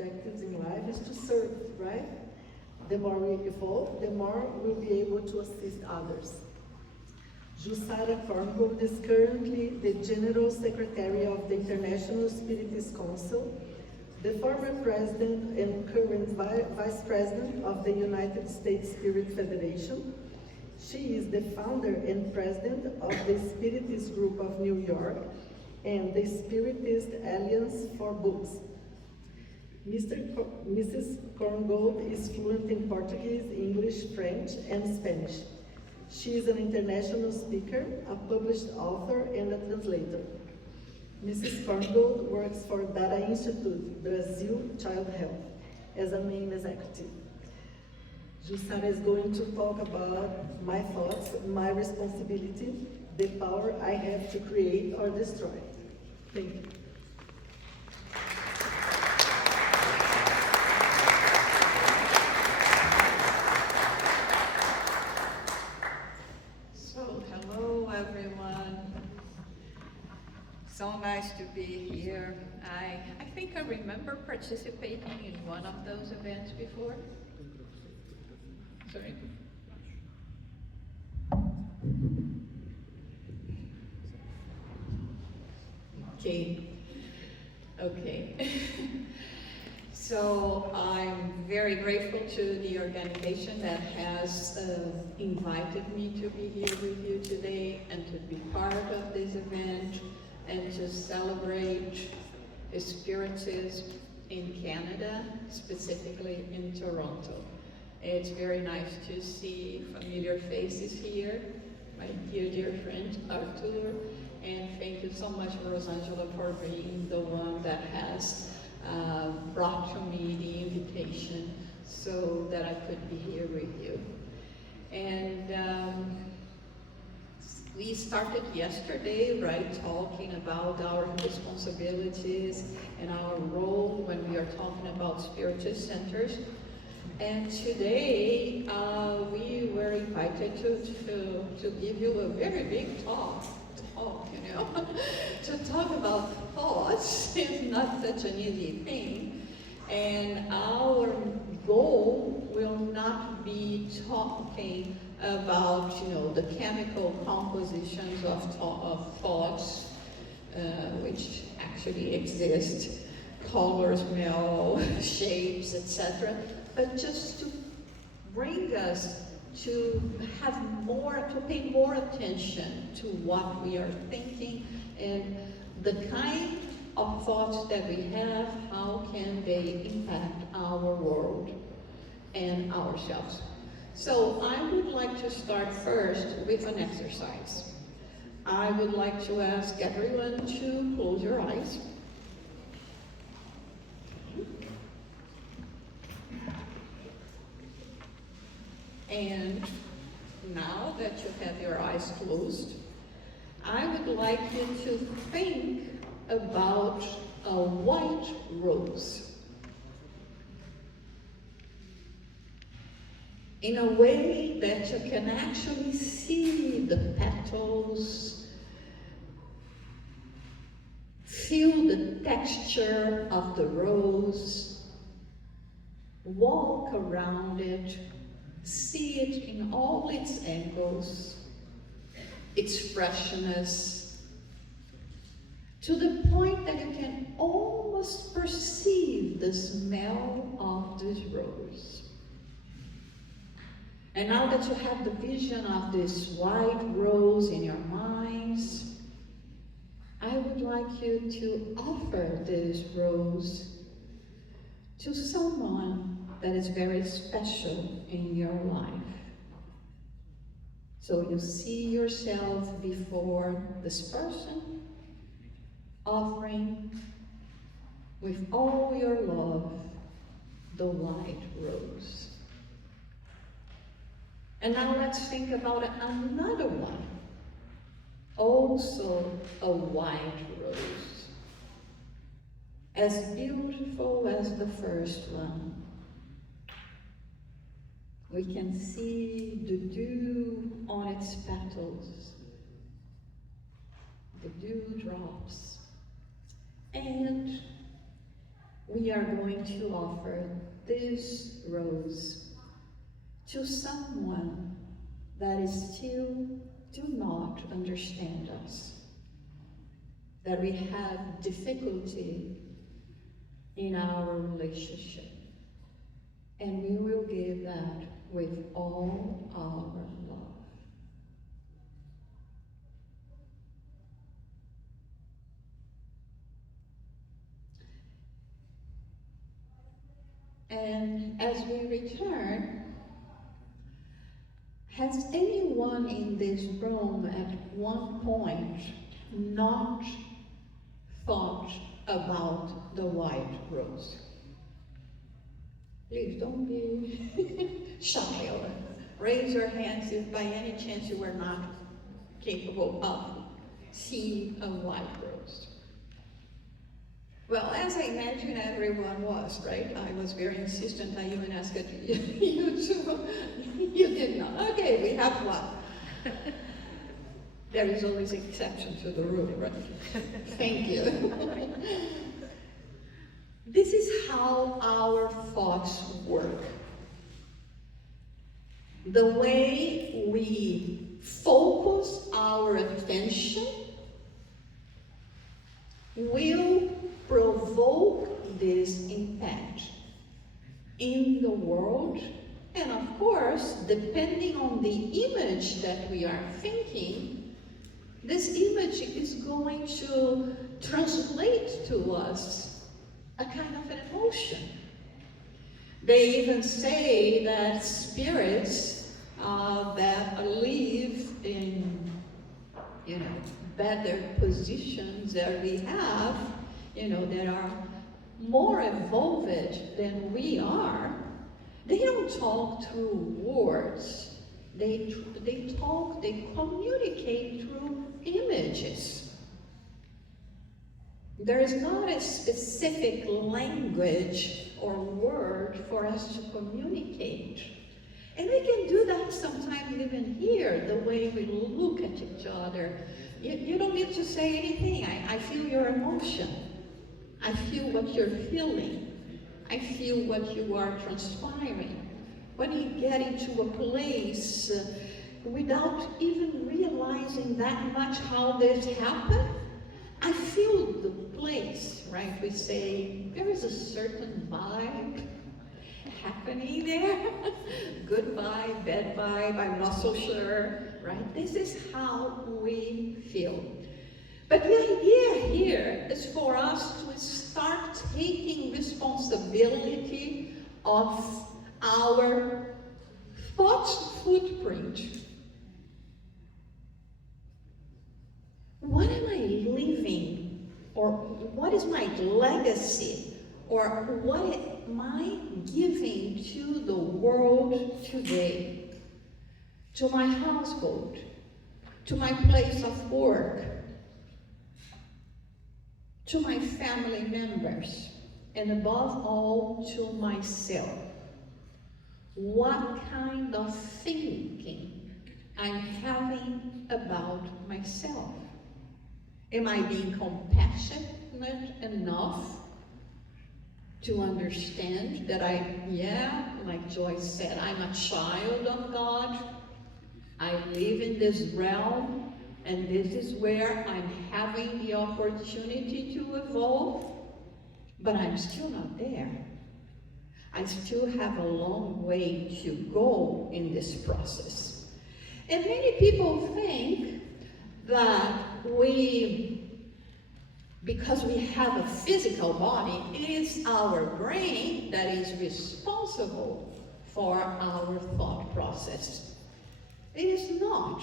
objectives in life is to serve, right? The more we evolve, the more we'll be able to assist others. Jussara Korngold is currently the General Secretary of the International Spiritist Council, the former President and current Vice President of the United States Spirit Federation. She is the founder and president of the Spiritist Group of New York and the Spiritist Alliance for Books. Mrs. Korngold is fluent in Portuguese, English, French, and Spanish. She is an international speaker, a published author, and a translator. Mrs. Korngold works for Data Institute, Brazil Child Health, as a main executive. Jussara is going to talk about my thoughts, my responsibility, the power I have to create or destroy. Thank you. So, hello everyone. So nice to be here. I think I remember participating in one of those events before. Sorry. Okay. So I'm very grateful to the organization that has invited me to be here with you today and to be part of this event and to celebrate Spiritism in Canada, specifically in Toronto. It's very nice to see familiar faces here, my dear friend Arthur, and thank you so much, Rosangela, for being the one that has brought to me the invitation so that I could be here with you. And we started yesterday, right, talking about our responsibilities and our role when we are talking about Spiritist centers. And today we were invited to give you a very big talk, you know, to talk about thoughts is not such an easy thing. And our goal will not be talking about, you know, the chemical compositions of thoughts, which actually exist, color, smell, shapes, etc., but just to bring us to have more, to pay more attention to what we are thinking and the kind of thoughts that we have, how can they impact our world and ourselves. So I would like to start first with an exercise. I would like to ask everyone to close your eyes. And now that you have your eyes closed, I would like you to think about a white rose in a way that you can actually see the petals, feel the texture of the rose, walk around it, see it in all its angles, its freshness, to the point that you can almost perceive the smell of this rose. And now that you have the vision of this white rose in your minds, I would like you to offer this rose to someone that is very special in your life. So you see yourself before this person, offering with all your love the white rose. And now let's think about another one, also a white rose, as beautiful as the first one. We can see the dew on its petals, the dew drops, and we are going to offer this rose to someone that is still do not understand us, that we have difficulty in our relationship. And we will give that with all our love. And as we return, has anyone in this room at one point not thought about the white rose? Please don't be shy or raise your hands if by any chance you were not capable of seeing a white rose. Well, as I imagine everyone was, right? I was very insistent that you and asked you too. You did not. Okay, we have one. There is always an exception to the rule, right? Thank you. This is how our thoughts work. The way we focus our attention will provoke this impact in the world, and of course, depending on the image that we are thinking, this image is going to translate to us a kind of an emotion. They even say that spirits that live in, better positions that we have, that are more evolved than we are, they don't talk through words. They communicate through images. There is not a specific language or word for us to communicate. And we can do that sometimes even here, the way we look at each other. You don't need to say anything. I feel your emotion. I feel what you're feeling. I feel what you are transpiring. When you get into a place without even realizing that much how this happened, I feel the place, right? We say there is a certain vibe happening there. Good vibe, bad vibe, I'm not so sure, right? This is how we feel. But the idea here is for us to start taking responsibility of our thought footprint. What am I leaving? Or what is my legacy? Or what am I giving to the world today? To my household? To my place of work? To my family members? And above all, to myself? What kind of thinking I'm having about myself? Am I being compassionate enough to understand that like Joyce said, I'm a child of God. I live in this realm, and this is where I'm having the opportunity to evolve, but I'm still not there. I still have a long way to go in this process. And many people think that because we have a physical body, it is our brain that is responsible for our thought process. It is not.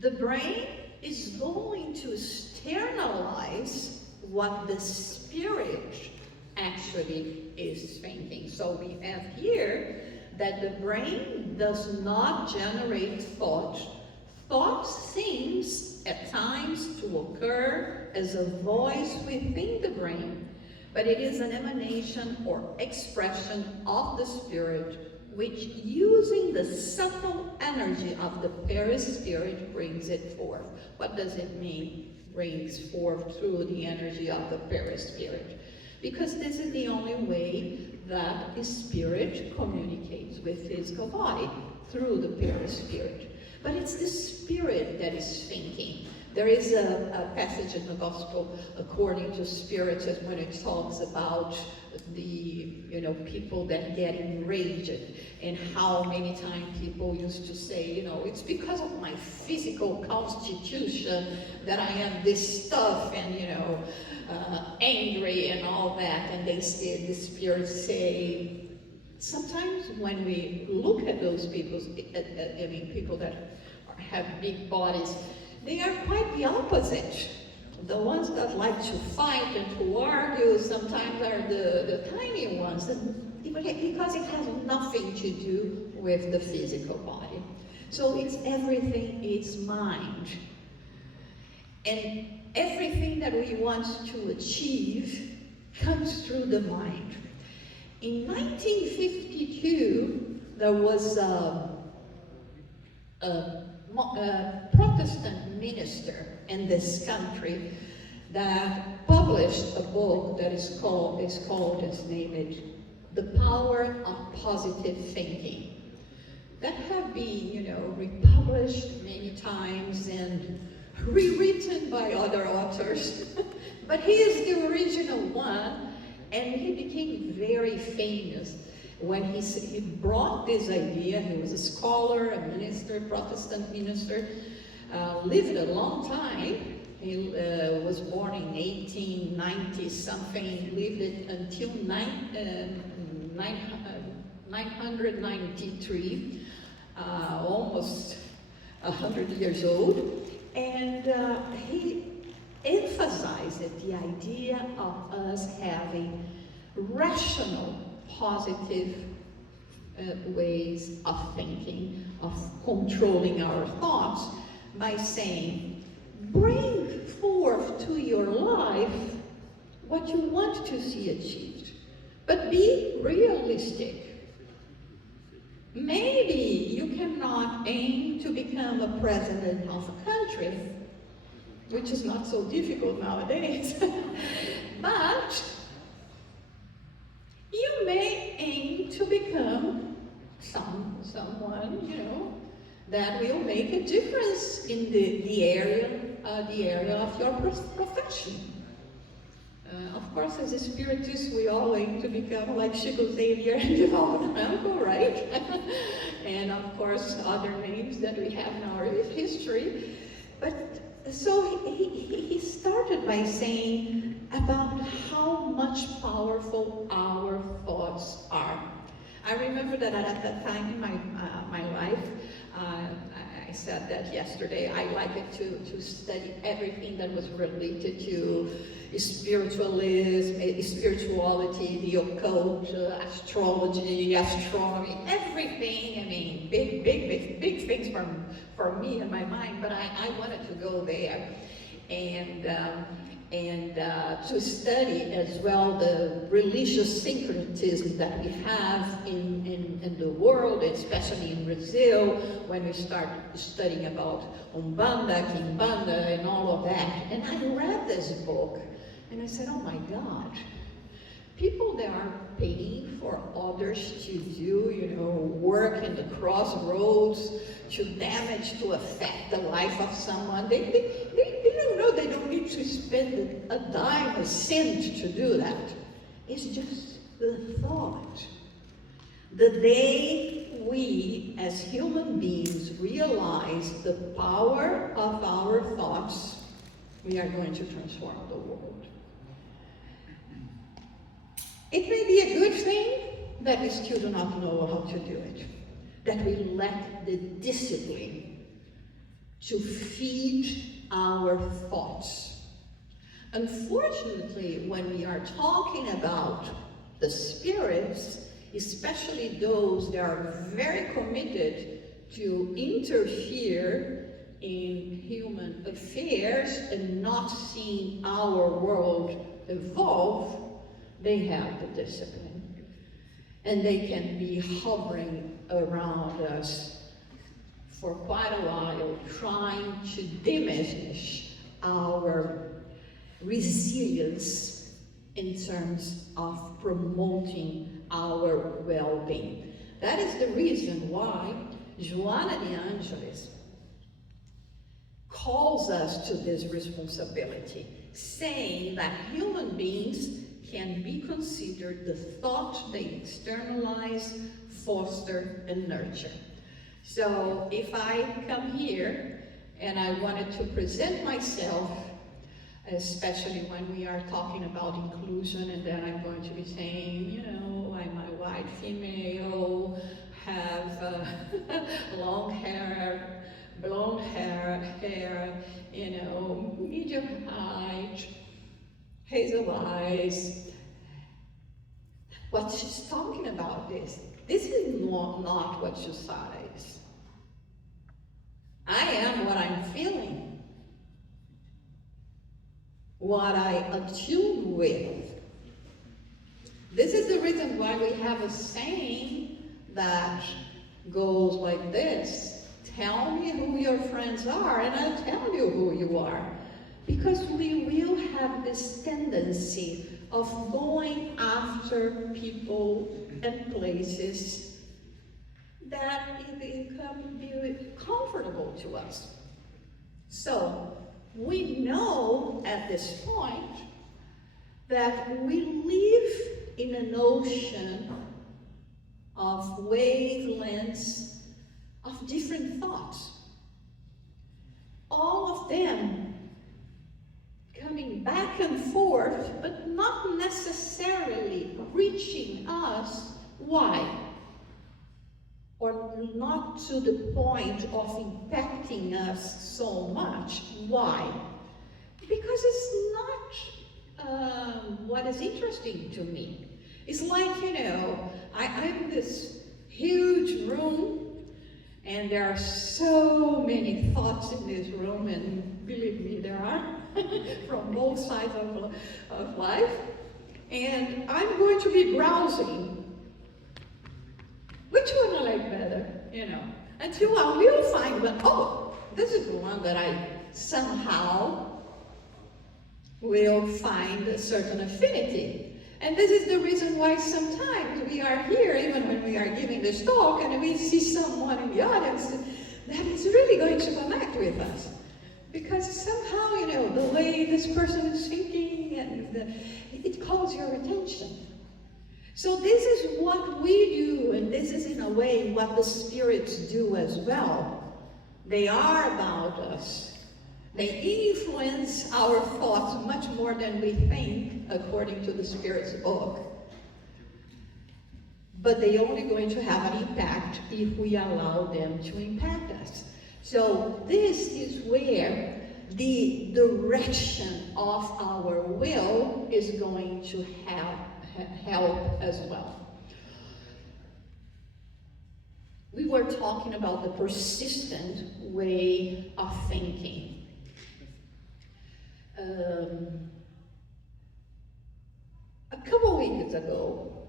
The brain is going to externalize what the spirit actually is thinking. So we have here that the brain does not generate thought. Thought seems at times to occur as a voice within the brain, but it is an emanation or expression of the spirit, which using the subtle energy of the perispirit brings it forth. What does it mean, brings forth through the energy of the perispirit? because this is the only way that the spirit communicates with physical body, through the perispirit. But it's the spirit that is thinking. There is a passage in the Gospel according to Spiritist when it talks about the people that get enraged, and how many times people used to say, it's because of my physical constitution that I am this stuff and angry and all that. And they say, the spirits say, sometimes when we look at those people, people that have big bodies, they are quite the opposite. The ones that like to fight and to argue sometimes are the tiny ones, because it has nothing to do with the physical body. So it's everything, it's mind. And everything that we want to achieve comes through the mind. In 1952, there was a Protestant minister in this country that published a book that is called, its name is The Power of Positive Thinking. That have been, republished many times and rewritten by other authors. But he is the original one, and he became very famous when he brought this idea. He was a scholar, a minister, Protestant minister, lived a long time. He was born in 1890 something, lived it until 993, almost 100 years old. And he emphasized the idea of us having rational, positive ways of thinking, of controlling our thoughts, by saying, bring forth to your life what you want to see achieved, but be realistic. Maybe you cannot aim to become a president of a country, which is not so difficult nowadays, but you may aim to become someone, that will make a difference in the area of your profession. Of course, as a spiritist, we all aim to become like Chico Xavier and Divaldo Franco, right? And of course, other names that we have in our history. But so he started by saying about how much powerful our thoughts are. I remember that at that time in my life, I said that yesterday, I liked to study everything that was related to spiritualism, spirituality, the occult, astrology, astronomy, everything. I mean, big things for me in my mind, but I wanted to go there. And to study as well the religious syncretism that we have in the world, especially in Brazil, when we start studying about Umbanda, Kimbanda, and all of that. And I read this book, and I said, oh my God, people that are paying for others to do, work in the crossroads, to damage, to affect the life of someone, they don't know, they don't need to spend a dime, a cent to do that. It's just the thought. The day we, as human beings, realize the power of our thoughts, we are going to transform the world. It may be a good thing that we still do not know how to do it, that we lack the discipline to feed our thoughts. Unfortunately, when we are talking about the spirits, especially those that are very committed to interfere in human affairs and not seeing our world evolve, they have the discipline. And they can be hovering around us for quite a while, trying to diminish our resilience in terms of promoting our well-being. That is the reason why Joana de Angelis calls us to this responsibility, saying that human beings can be considered the thought they externalize, foster, and nurture. So if I come here and I wanted to present myself, especially when we are talking about inclusion, and then I'm going to be saying, you know, I'm a white female, have long hair, blonde hair, you know, medium height, hazel eyes. What she's talking about is, this is not what Jussara is. I am what I'm feeling, what I attune with. This is the reason why we have a saying that goes like this: tell me who your friends are and I'll tell you who you are. Because we will have this tendency of going after people and places that become comfortable to us. So we know at this point that we live in an ocean of wavelengths of different thoughts. All of them coming back and forth, but not necessarily reaching us. Why? Or not to the point of impacting us so much. Why? Because it's not what is interesting to me. It's like, you know, I'm in this huge room, and there are so many thoughts in this room, and believe me, there are, from both sides of life. And I'm going to be browsing. Which one I like better, you know? Until I will find that, oh, this is the one that I somehow will find a certain affinity. And this is the reason why sometimes we are here, even when we are giving this talk, and we see someone in the audience that is really going to connect with us. Because somehow, you know, the way this person is thinking, and it calls your attention. So this is what we do, and this is in a way what the spirits do as well. They are about us. They influence our thoughts much more than we think, according to the Spirit's book. But they're only going to have an impact if we allow them to impact us. So this is where the direction of our will is going to help as well. We were talking about the persistent way of thinking. A couple weeks ago,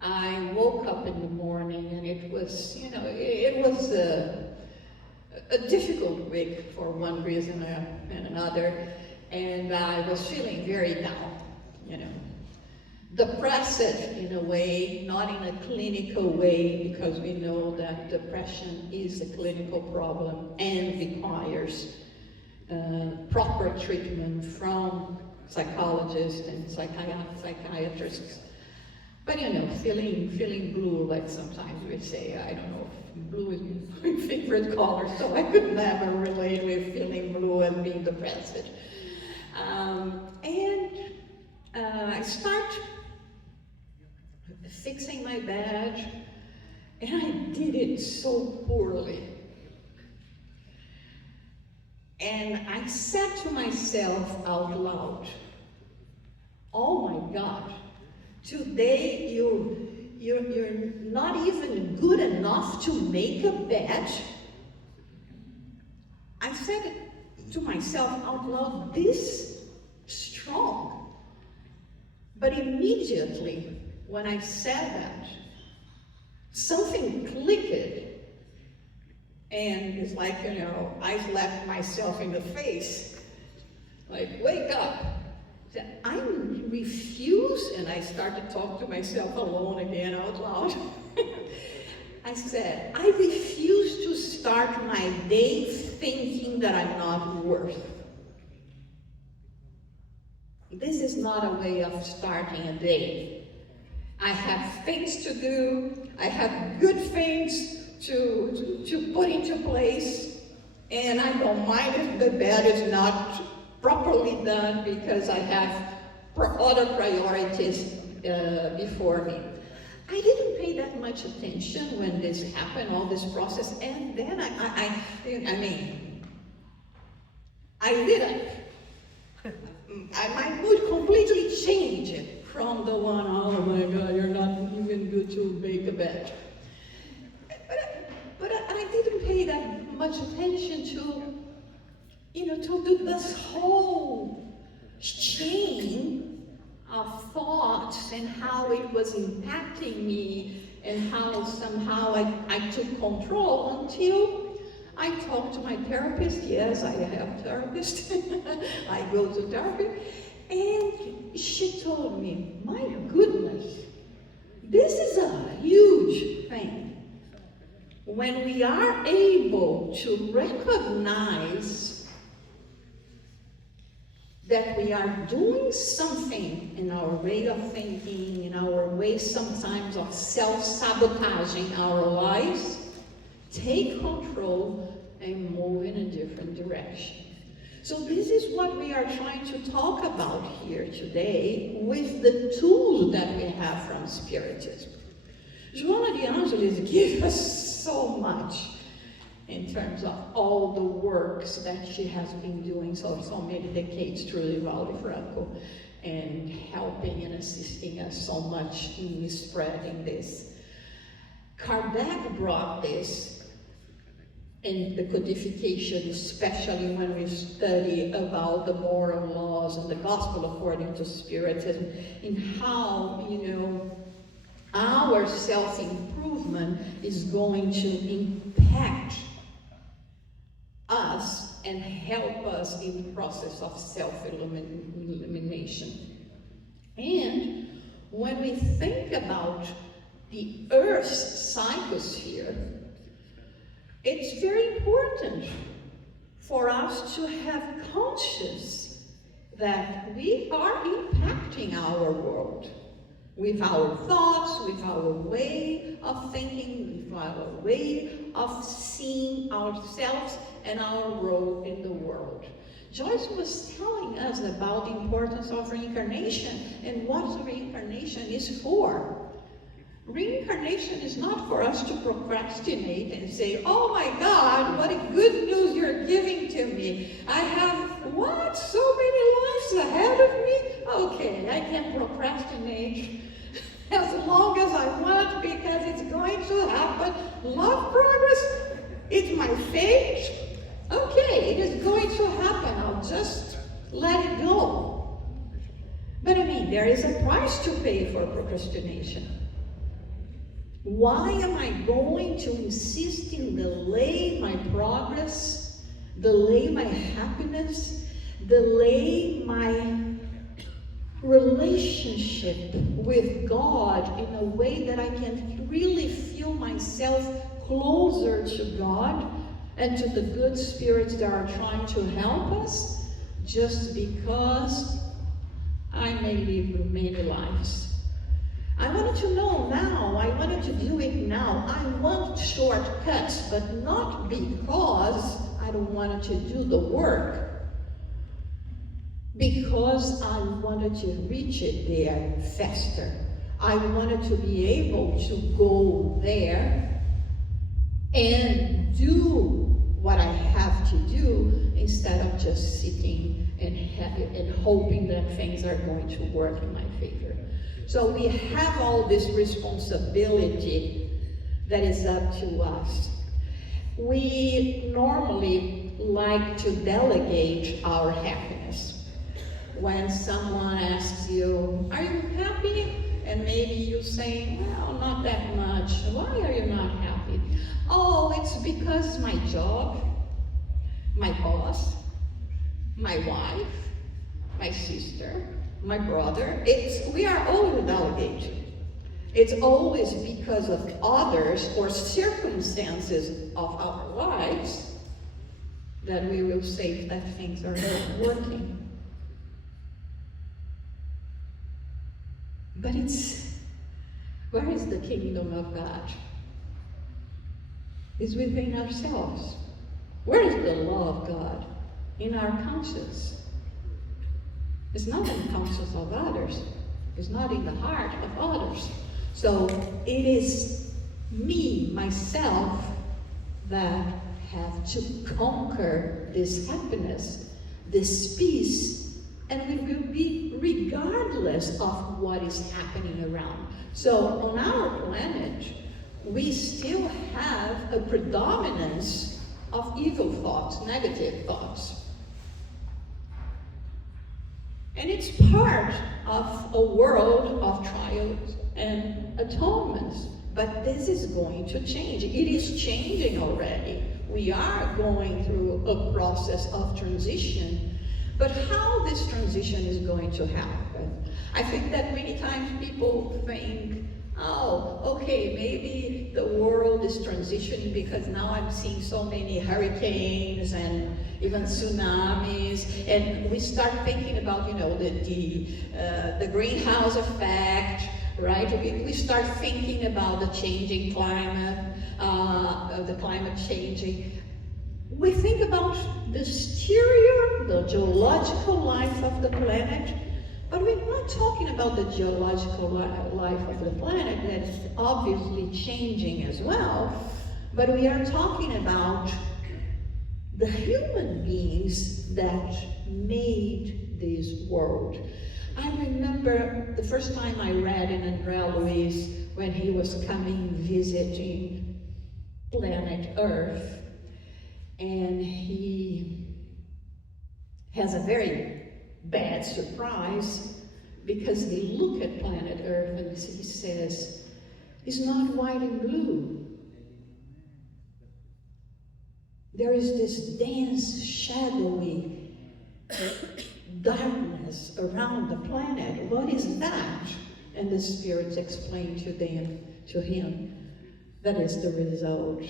I woke up in the morning, and it was, you know, it was a difficult week for one reason and another, and I was feeling very down, you know. Depressed in a way, not in a clinical way, because we know that depression is a clinical problem and requires proper treatment from psychologists and psychiatrists. But you know, feeling blue, like sometimes we say, I don't know if blue is my favorite color, so I could never relate with feeling blue and being depressed. I start fixing my badge, and I did it so poorly. And I said to myself out loud, oh my God, today you're not even good enough to make a badge? I said it to myself out loud this strong. But immediately, when I said that, something clicked. And it's like, you know, I slapped myself in the face. Like, wake up. I refuse, and I started to talk to myself alone again out loud. I said, I refuse to start my day thinking that I'm not worth. This is not a way of starting a day. I have things to do, I have good things to put into place, and I don't mind if the bed is not properly done because I have other priorities before me. I didn't pay that much attention when this happened, all this process, and then I lit up. My mood completely changed from the one, oh my God, you're not even good to make a bed. But I didn't pay that much attention to do this whole chain of thoughts and how it was impacting me and how somehow I took control until I talked to my therapist. Yes, I have a therapist. I go to therapy. And she told me, my goodness, this is a huge thing. When we are able to recognize that we are doing something in our way of thinking, in our way sometimes of self-sabotaging our lives, take control and move in a different direction. So this is what we are trying to talk about here today with the tools that we have from Spiritism. Joana de Angelis gives us so much in terms of all the works that she has been doing so many decades through Valde Franco and helping and assisting us so much in spreading this. Kardec brought this in the codification, especially when we study about the moral laws and the gospel according to Spiritism, in how, our self-improvement is going to impact us and help us in the process of self-elimination. And when we think about the Earth's psychosphere, it's very important for us to have conscious that we are impacting our world with our thoughts, with our way of thinking, with our way of seeing ourselves and our role in the world. Joyce was telling us about the importance of reincarnation and what reincarnation is for. Reincarnation is not for us to procrastinate and say, oh my God, what a good news you're giving to me. I have, so many lives ahead of me? Okay, I can procrastinate as long as I want because it's going to happen. Love progress, it's my fate. Okay, it is going to happen. I'll just let it go. But there is a price to pay for procrastination. Why am I going to insist in delay my progress, delay my happiness, delay my relationship with God in a way that I can really feel myself closer to God and to the good spirits that are trying to help us, just because I may live many lives? I wanted to know now, I wanted to do it now. I want shortcuts, but not because I don't want to do the work. Because I wanted to reach it there faster. I wanted to be able to go there and do what I have to do instead of just sitting and hoping that things are going to work in my favor. So we have all this responsibility that is up to us. We normally like to delegate our happiness. When someone asks you, are you happy? And maybe you say, well, not that much. Why are you not happy? Oh, it's because my job, my boss, my wife, my sister, my brother, we are always delegating. It's always because of others or circumstances of our lives that we will say that things are not working. But where is the kingdom of God? It's within ourselves. Where is the law of God? In our conscience. It's not in the conscience of others. It's not in the heart of others. So it is me, myself, that have to conquer this happiness, this peace, and we will be regardless of what is happening around. So on our planet, we still have a predominance of evil thoughts, negative thoughts. And it's part of a world of trials and atonements. But this is going to change. It is changing already. We are going through a process of transition. But how this transition is going to happen? I think that many times people think, oh, okay, maybe the world is transitioning because now I'm seeing so many hurricanes and even tsunamis, and we start thinking about, the greenhouse effect, right? We start thinking about the changing climate, the climate changing. We think about the exterior, the geological life of the planet, but we're not talking about the geological life of the planet that's obviously changing as well, but we are talking about the human beings that made this world. I remember the first time I read in André Luiz when he was coming visiting planet Earth, and he has a very bad surprise because he looked at planet Earth and he says, it's not white and blue. There is this dense, shadowy darkness around the planet. What is that? And the spirits explained to him, that is the result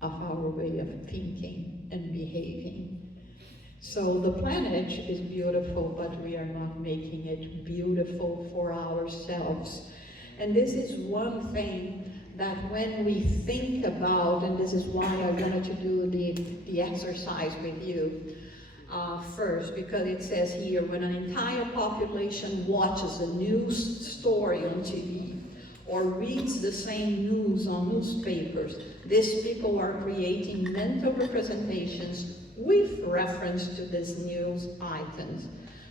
of our way of thinking and behaving. So the planet is beautiful, but we are not making it beautiful for ourselves. And this is one thing that when we think about, and this is why I wanted to do the exercise with you first, because it says here, when an entire population watches a news story on TV or reads the same news on newspapers, these people are creating mental representations with reference to these news items,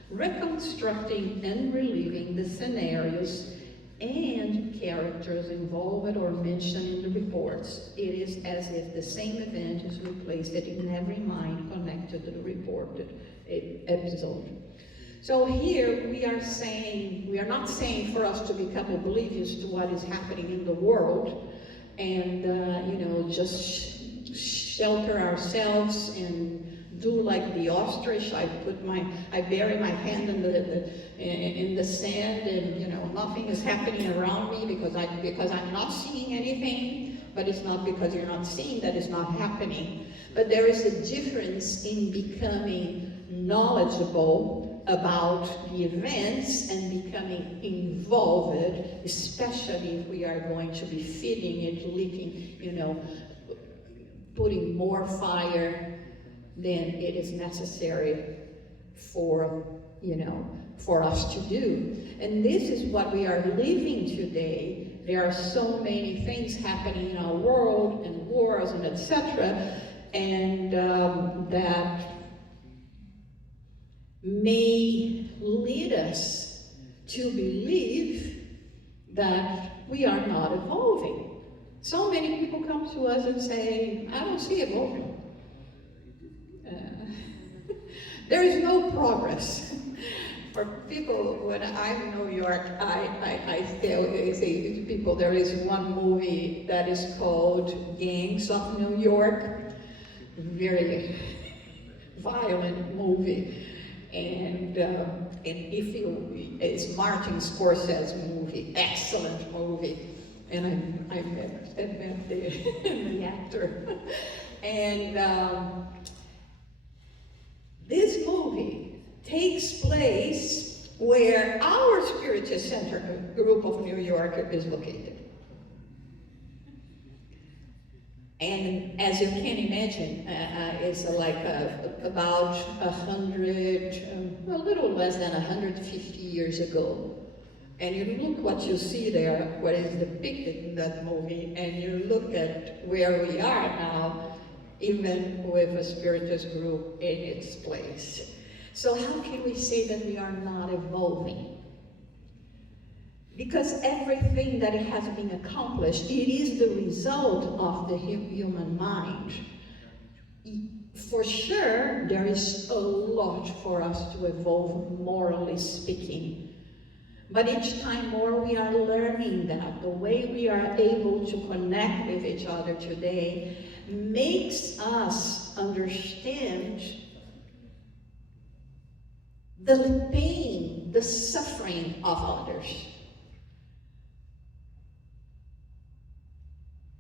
reconstructing and reliving the scenarios and characters involved or mentioned in the reports. It is as if the same event is replaced in every mind connected to the reported episode. So here we are not saying for us to become oblivious to what is happening in the world and just shelter ourselves and do like the ostrich. I bury my hand in the sand, and nothing is happening around me because I'm not seeing anything. But it's not because you're not seeing that it's not happening. But there is a difference in becoming knowledgeable about the events and becoming involved, especially if we are going to be feeding it, leaking, putting more fire than it is necessary for us to do. And this is what we are living today. There are so many things happening in our world, and wars and etc., and that may lead us to believe that we are not evolving. So many people come to us and say, I don't see evolving. There is no progress. For people, when I'm in New York, I say to people, there is one movie that is called Gangs of New York. Very violent movie. And it's Martin Scorsese's movie, excellent movie. And I met the actor. And this movie takes place where our Spiritist Center group of New York is located. And as you can imagine, it's like about 100, a little less than 150 years ago. And you look what you see there, what is depicted in that movie, and you look at where we are now, even with a Spiritist group in its place. So how can we say that we are not evolving? Because everything that has been accomplished, it is the result of the human mind. For sure, there is a lot for us to evolve, morally speaking. But each time more we are learning that the way we are able to connect with each other today makes us understand the pain, the suffering of others.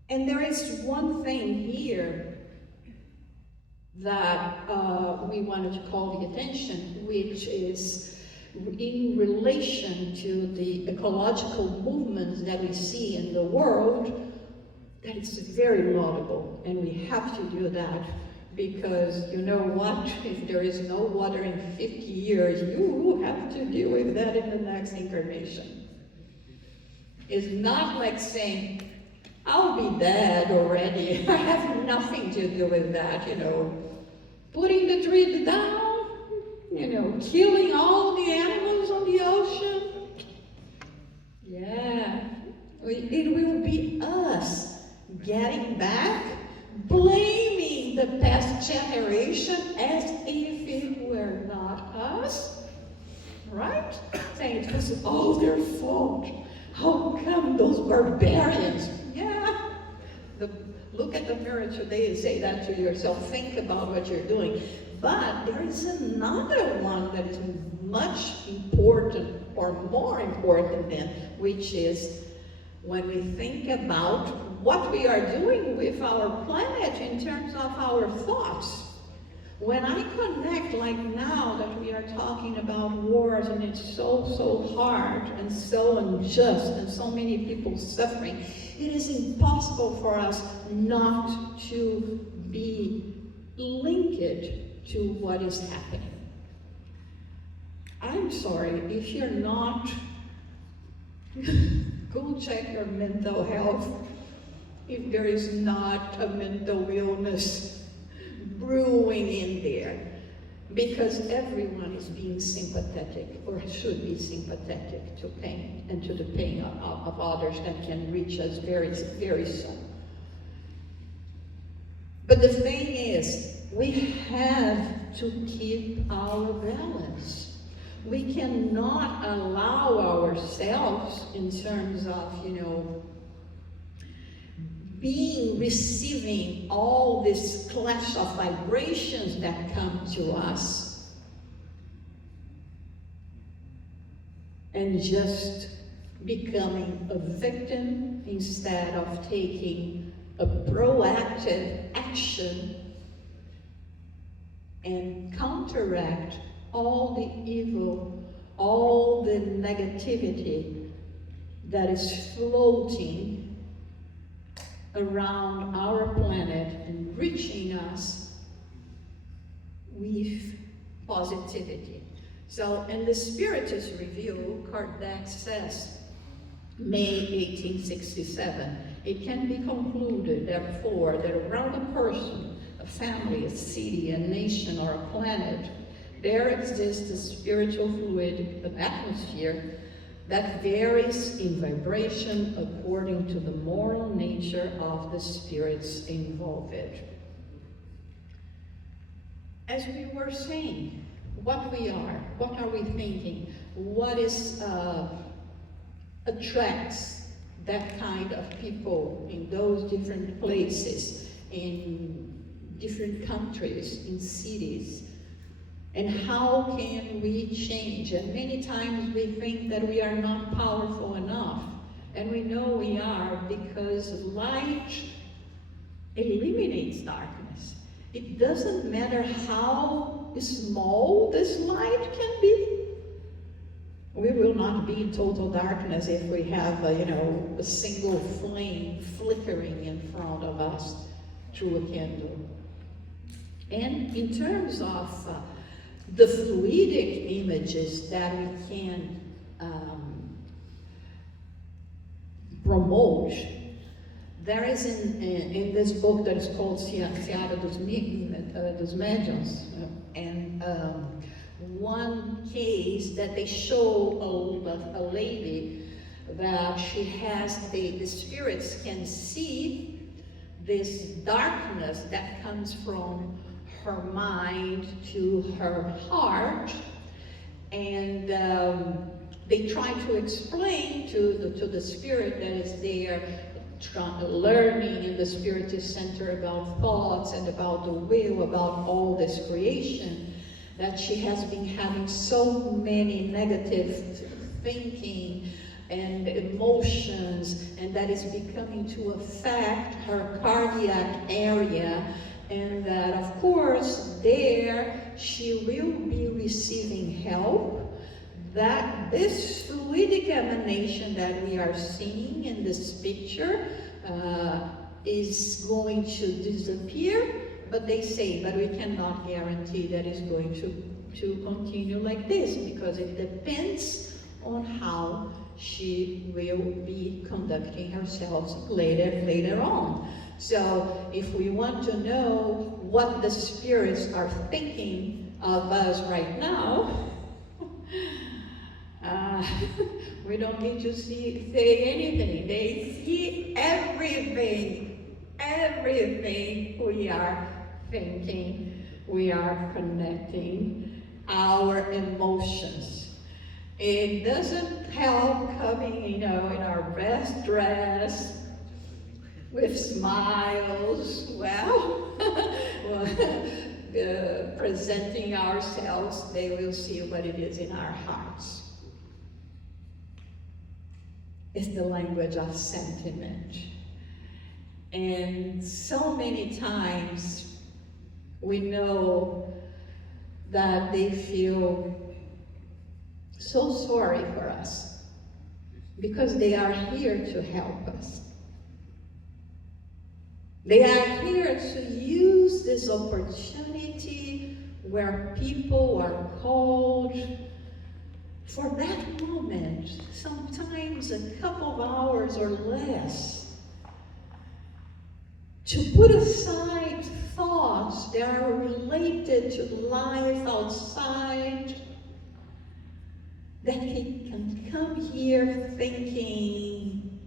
And there is one thing here that we wanted to call the attention, which is in relation to the ecological movements that we see in the world, that it's very laudable, and we have to do that, because you know what? If there is no water in 50 years, you have to deal with that in the next incarnation. It's not like saying, I'll be dead already, I have nothing to do with that, you know. Putting the tree down, you know, killing all the animals on the ocean. Yeah, it will be us getting back, blaming the past generation as if it were not us, right? Saying it was all their fault. How come those barbarians? Yeah. Look at the mirror today and say that to yourself. Think about what you're doing. But there is another one that is much important, or more important than, which is when we think about what we are doing with our planet in terms of our thoughts. When I connect, like now that we are talking about wars, and it's so hard and so unjust and so many people suffering, it is impossible for us not to be linked to what is happening. I'm sorry, if you're not, go check your mental health. If there is not a mental illness brewing in there, because everyone is being sympathetic, or should be sympathetic to pain, and to the pain of others that can reach us very, very soon. But the thing is, we have to keep our balance. We cannot allow ourselves, in terms of, receiving all this clash of vibrations that come to us, and just becoming a victim instead of taking a proactive action and counteract all the evil, all the negativity that is floating around our planet and reaching us with positivity. So in the Spiritist Review, Kardec says, May 1867, it can be concluded, therefore, that around a person, a family, a city, a nation, or a planet, there exists a spiritual fluid, an atmosphere, that varies in vibration according to the moral nature of the spirits involved. As we were saying, what we are, what are we thinking, what is attracts that kind of people in those different places, in different countries, in cities, And how can we change? And many times we think that we are not powerful enough. And we know we are, because light eliminates darkness. It doesn't matter how small this light can be. We will not be in total darkness if we have a single flame flickering in front of us through a candle. And in terms of the fluidic images that we can promote, there is in this book that is called Seara dos Médiuns, and one case that they show a lady that she has, the spirits can see this darkness that comes from her mind to her heart, and they try to explain to the spirit that is there, learning in the Spiritist Center about thoughts and about the will, about all this creation, that she has been having so many negative thinking and emotions, and that is becoming to affect her cardiac area, and that of course there she will be receiving help, that this fluidic emanation that we are seeing in this picture is going to disappear, but they say, but we cannot guarantee that it's going to continue like this, because it depends on how she will be conducting herself later on. So if we want to know what the spirits are thinking of us right now, we don't need to say anything. They see everything we are thinking, we are connecting, our emotions. It doesn't help coming, in our best dress, with smiles, presenting ourselves. They will see what it is in our hearts. It's the language of sentiment. And so many times we know that they feel so sorry for us, because they are here to help us. They are here to use this opportunity where people are called for that moment, sometimes a couple of hours or less, to put aside thoughts that are related to life outside, that he can come here thinking.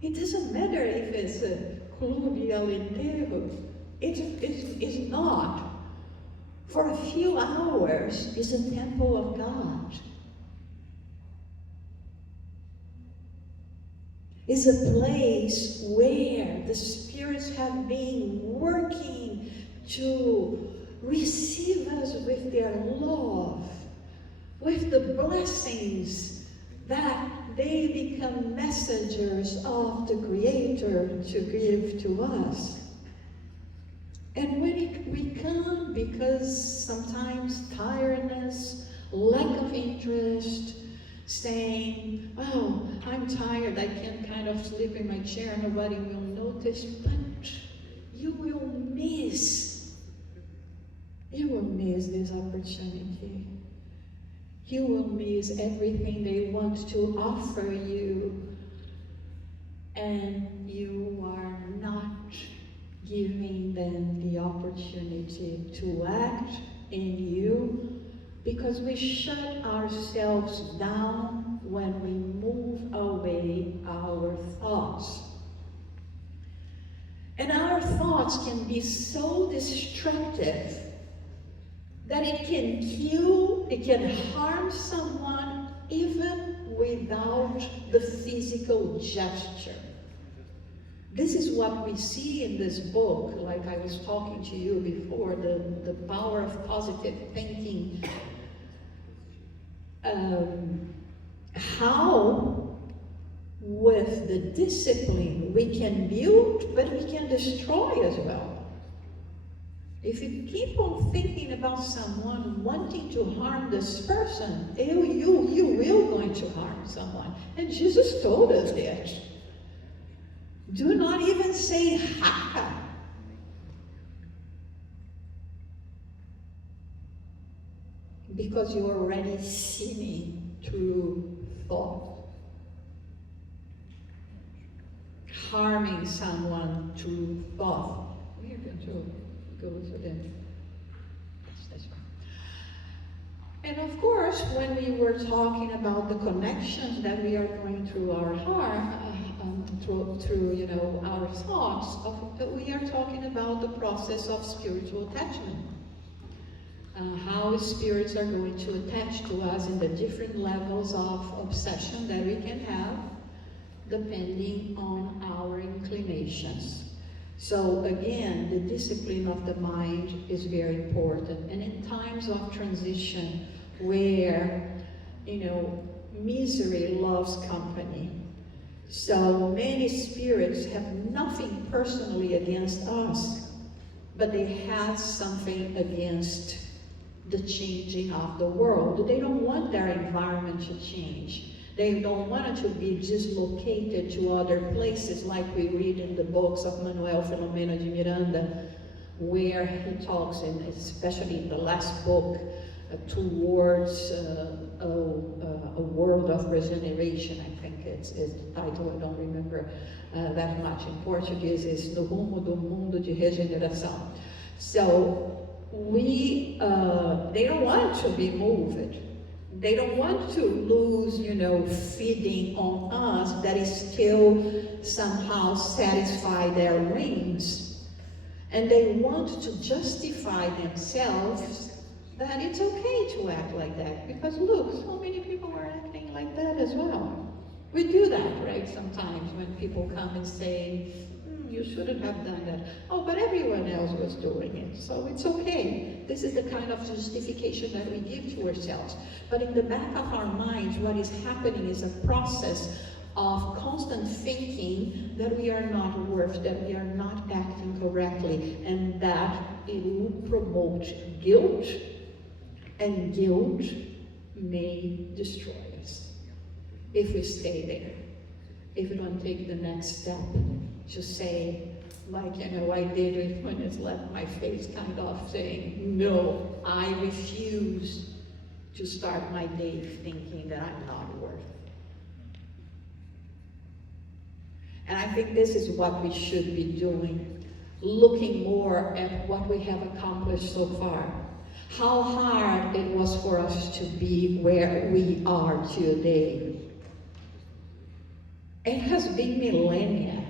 It doesn't matter if it's a clube de alentejo. It's not. For a few hours, it's a temple of God. It's a place where the spirits have been working to receive us with their love, with the blessings that they become messengers of the Creator to give to us. And when we come, because sometimes tiredness, lack of interest, saying, oh, I'm tired, I can kind of sleep in my chair, nobody will notice, but you will miss this opportunity. You will miss everything they want to offer you, and you are not giving them the opportunity to act in you, because we shut ourselves down when we move away our thoughts. And our thoughts can be so destructive that it can kill, it can harm someone even without the physical gesture. This is what we see in this book, like I was talking to you before, the power of positive thinking. How, with the discipline, we can build, but we can destroy as well. If you keep on thinking about someone wanting to harm this person, you will going to harm someone. And Jesus told us that. Do not even say haka. Because you're already sinning through thought. Harming someone through thought. We are going to go to the this one. And of course, when we were talking about the connections that we are going through our heart, through our thoughts, we are talking about the process of spiritual attachment. How spirits are going to attach to us in the different levels of obsession that we can have, depending on our inclinations. So again, the discipline of the mind is very important. And in times of transition where, misery loves company, so many spirits have nothing personally against us, but they have something against the changing of the world. They don't want their environment to change. They don't want it to be dislocated to other places, like we read in the books of Manuel Filomeno de Miranda, where he talks, and especially in the last book, towards a world of regeneration. I think it's the title, I don't remember that much. In Portuguese, is No Rumo do Mundo de Regeneração. So they don't want to be moved. They don't want to lose, feeding on us that is still somehow satisfy their whims. And they want to justify themselves that it's okay to act like that. Because look, so many people are acting like that as well. We do that, right? Sometimes when people come and say, you shouldn't have done that. Oh, but everyone else was doing it, so it's okay. This is the kind of justification that we give to ourselves. But in the back of our minds, what is happening is a process of constant thinking that we are not worth, that we are not acting correctly, and that it will promote guilt, and guilt may destroy us if we stay there, if we don't take the next step to say, like, I did it when it left my face, kind of saying, no, I refuse to start my day thinking that I'm not worth it. And I think this is what we should be doing, looking more at what we have accomplished so far. How hard it was for us to be where we are today. It has been millennia.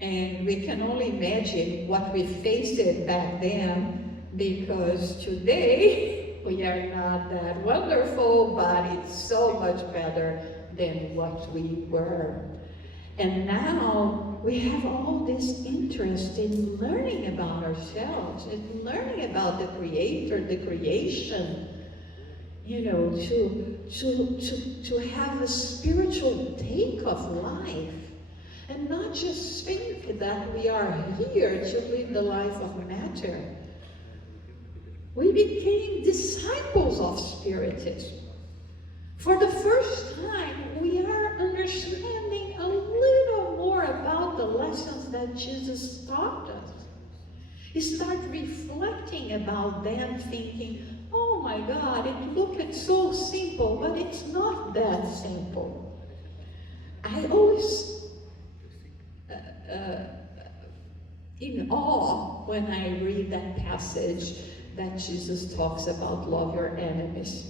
And we can only imagine what we faced back then, because today we are not that wonderful, but it's so much better than what we were. And now we have all this interest in learning about ourselves, and learning about the Creator, the creation, to have a spiritual take of life. And not just think that we are here to live the life of matter. We became disciples of Spiritism. For the first time, we are understanding a little more about the lessons that Jesus taught us. You start reflecting about them, thinking, oh my God, it looked so simple, but it's not that simple. I always in awe when I read that passage that Jesus talks about love your enemies.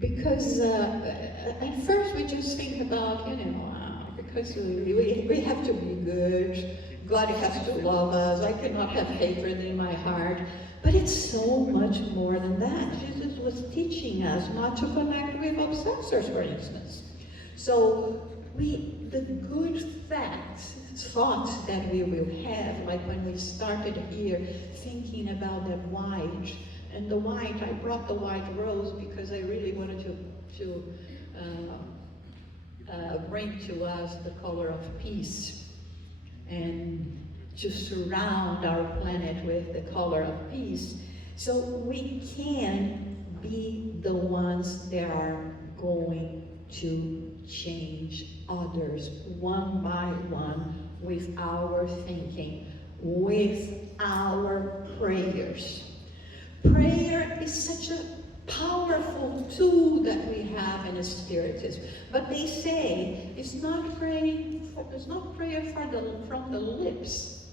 Because at first we just think about, because we have to be good, God has to love us, I cannot have hatred in my heart. But it's so much more than that. Jesus was teaching us not to connect with obsessors, for instance. So the good thoughts that we will have, like when we started here thinking about that white, and the white, I brought the white rose because I really wanted to bring to us the color of peace, and to surround our planet with the color of peace, so we can be the ones that are going to change others one by one with our thinking, with our prayers. Prayer is such a powerful tool that we have in a Spiritist. But they say it's not prayer from the lips.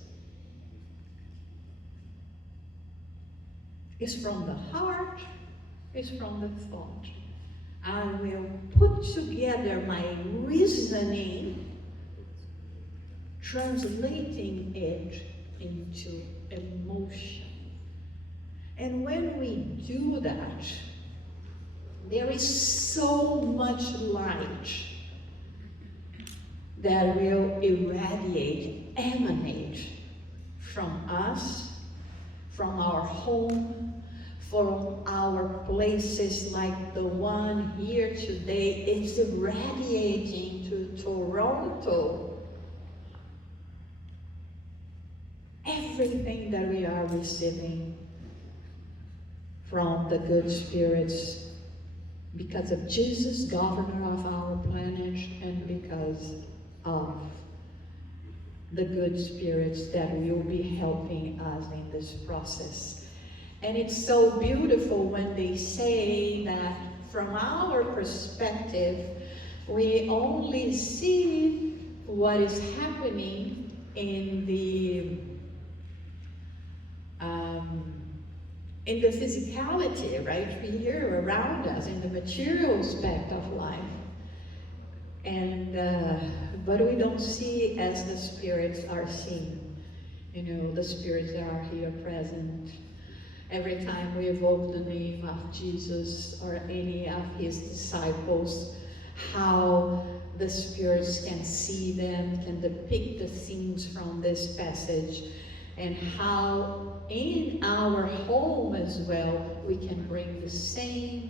It's from the heart, it's from the thought. I will put together my reasoning, translating it into emotion. And when we do that, there is so much light that will emanate from us, from our home, from our places like the one here today. It's radiating to Toronto. Everything that we are receiving from the good spirits, because of Jesus, governor of our planet, and because of the good spirits that will be helping us in this process. And it's so beautiful when they say that from our perspective, we only see what is happening in the physicality, right? We hear around us, in the material aspect of life. And but we don't see as the spirits are seen. You know, the spirits that are here present. Every time we evoke the name of Jesus or any of his disciples, how the spirits can see them, can depict the scenes from this passage, and how in our home as well, we can bring the same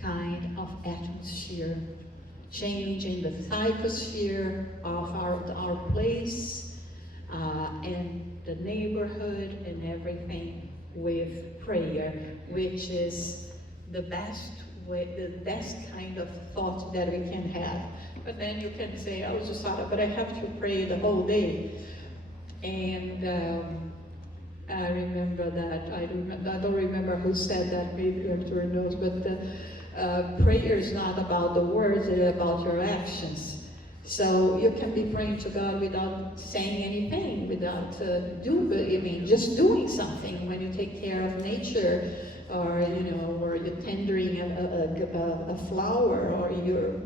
kind of atmosphere, change in the psychosphere of our place, and the neighborhood and everything, with prayer, which is the best way, the best kind of thought that we can have. But then you can say, oh, Jussara, but I have to pray the whole day. And I remember that, I don't remember who said that, maybe Arthur knows, but prayer is not about the words, it's about your actions. So you can be praying to God without saying anything, without just doing something. When you take care of nature, or or you're tendering a flower, or you're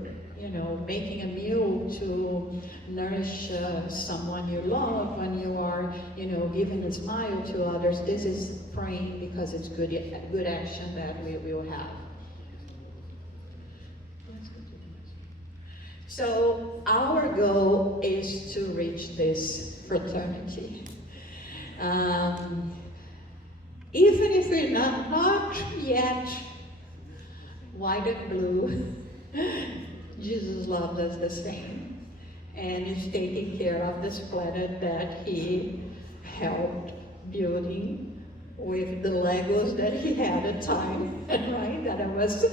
making a meal to nourish someone you love, when you are giving a smile to others. This is praying because it's good action that we will have. So our goal is to reach this fraternity. Even if we're not yet white and blue, Jesus loved us the same, and is taking care of this planet that he helped building with the Legos that he had at the time, right? That it was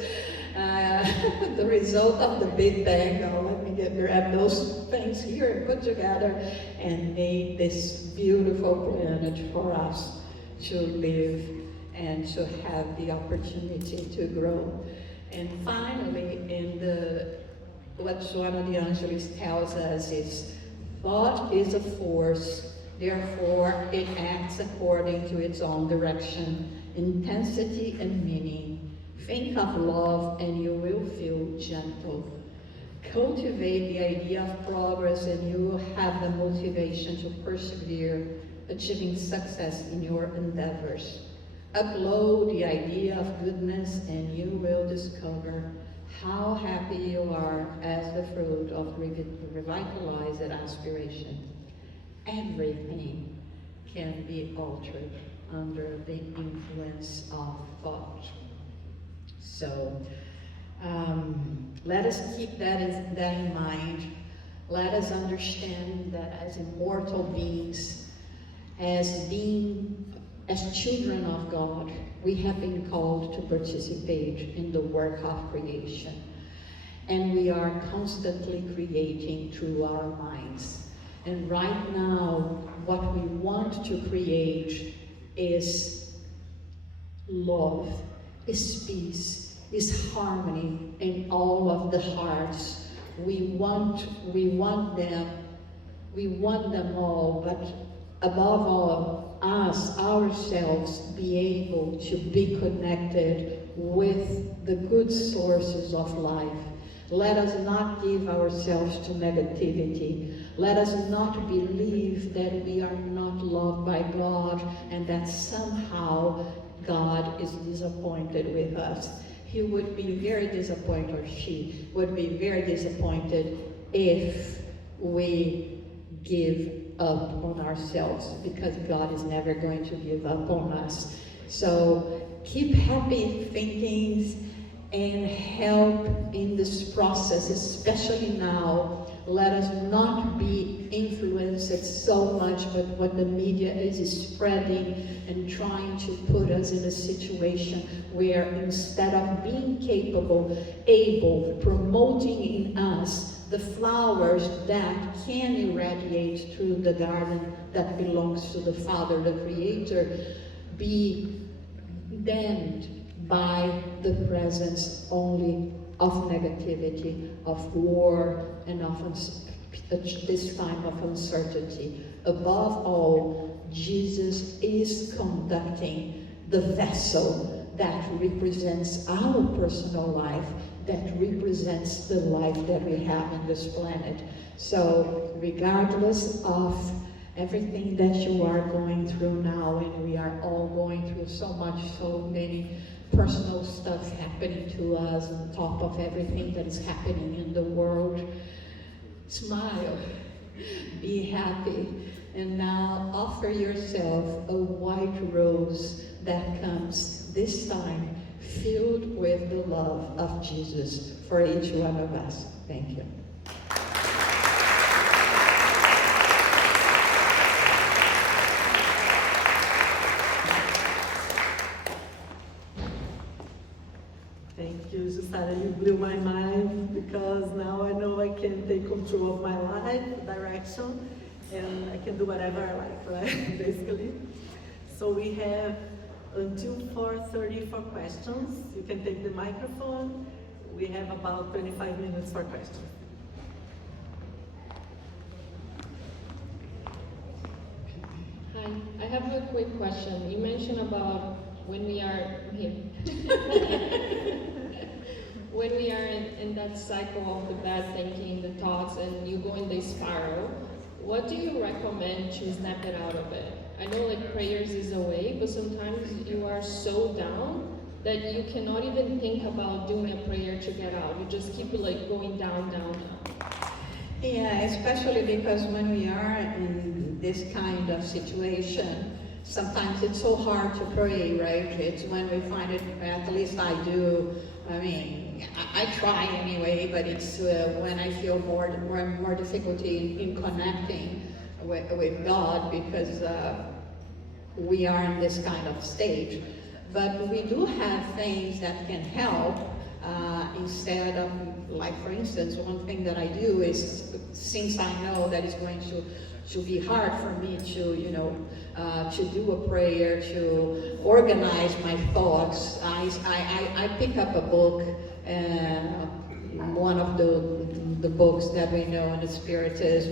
the result of the Big Bang. Oh, let me grab those things here and put together and made this beautiful planet for us to live and to have the opportunity to grow. And finally, what Joana de Angelis tells us is, thought is a force, therefore it acts according to its own direction, intensity and meaning. Think of love and you will feel gentle. Cultivate the idea of progress and you will have the motivation to persevere, achieving success in your endeavors. Upload the idea of goodness and you will discover how happy you are as the fruit of revitalized aspiration. Everything can be altered under the influence of thought. So let us keep that in mind. Let us understand that as immortal beings, as children of God, we have been called to participate in the work of creation. And we are constantly creating through our minds. And right now, what we want to create is love, is peace, is harmony in all of the hearts. We want them all, but above all, us, ourselves, be able to be connected with the good sources of life. Let us not give ourselves to negativity. Let us not believe that we are not loved by God and that somehow God is disappointed with us. He would be very disappointed, or she would be very disappointed if we give up on ourselves, because God is never going to give up on us. So keep happy thinkings and help in this process, especially now. Let us not be influenced so much by what the media is spreading and trying to put us in a situation where instead of being capable, able, promoting in us the flowers that can irradiate through the garden that belongs to the Father, the Creator, be damned by the presence only of negativity, of war, and of this time of uncertainty. Above all, Jesus is conducting the vessel that represents our personal life, that represents the life that we have on this planet. So regardless of everything that you are going through now, and we are all going through so many personal stuff happening to us on top of everything that is happening in the world, smile, be happy, and now offer yourself a white rose that comes this time filled with the love of Jesus for each one of us. Thank you. Thank you, Jussara. You blew my mind, because now I know I can take control of my life, direction, and I can do whatever I like, right? Basically. So we have until 4:30 for questions. You can take the microphone. We have about 25 minutes for questions. Hi, I have a quick question. You mentioned about when we are when we are in that cycle of the bad thinking, the thoughts, and you go in the spiral, what do you recommend to snap it out of it? I know like prayers is a way, but sometimes you are so down that you cannot even think about doing a prayer to get out. You just keep like going down, down, down. Yeah, especially because when we are in this kind of situation, sometimes it's so hard to pray, right? It's when we find it, at least I do. I mean, I try anyway, but it's when I feel more difficulty in connecting with God, because we are in this kind of stage. But we do have things that can help instead of, like for instance, one thing that I do is, since I know that it's going to be hard for me to do a prayer, to organize my thoughts, I pick up a book, one of the books that we know in the Spiritist,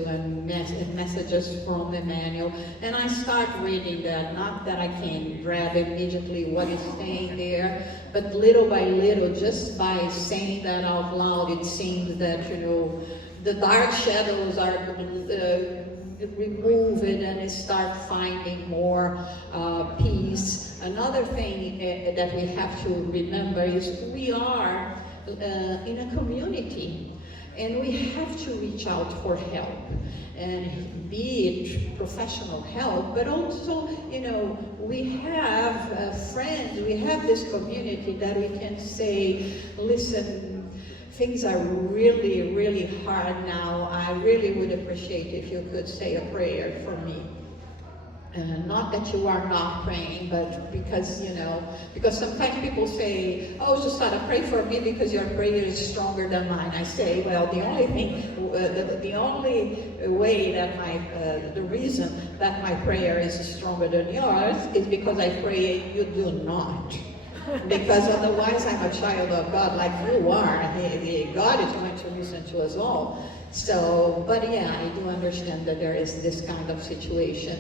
messages from Emmanuel, and I start reading that. Not that I can grab immediately what is saying there, but little by little, just by saying that out loud, it seems that the dark shadows are remove it and start finding more peace. Another thing that we have to remember is we are in a community, and we have to reach out for help, and be it professional help, but also, we have friends, we have this community that we can say, listen, things are really, really hard now. I really would appreciate if you could say a prayer for me. Not that you are not praying, but because sometimes people say, oh, Jussara, pray for me because your prayer is stronger than mine. I say, well, the only way that the reason that my prayer is stronger than yours is because I pray you do not. Because otherwise I'm a child of God like you are. God is going to listen to us all. So, but yeah, I do understand that there is this kind of situation.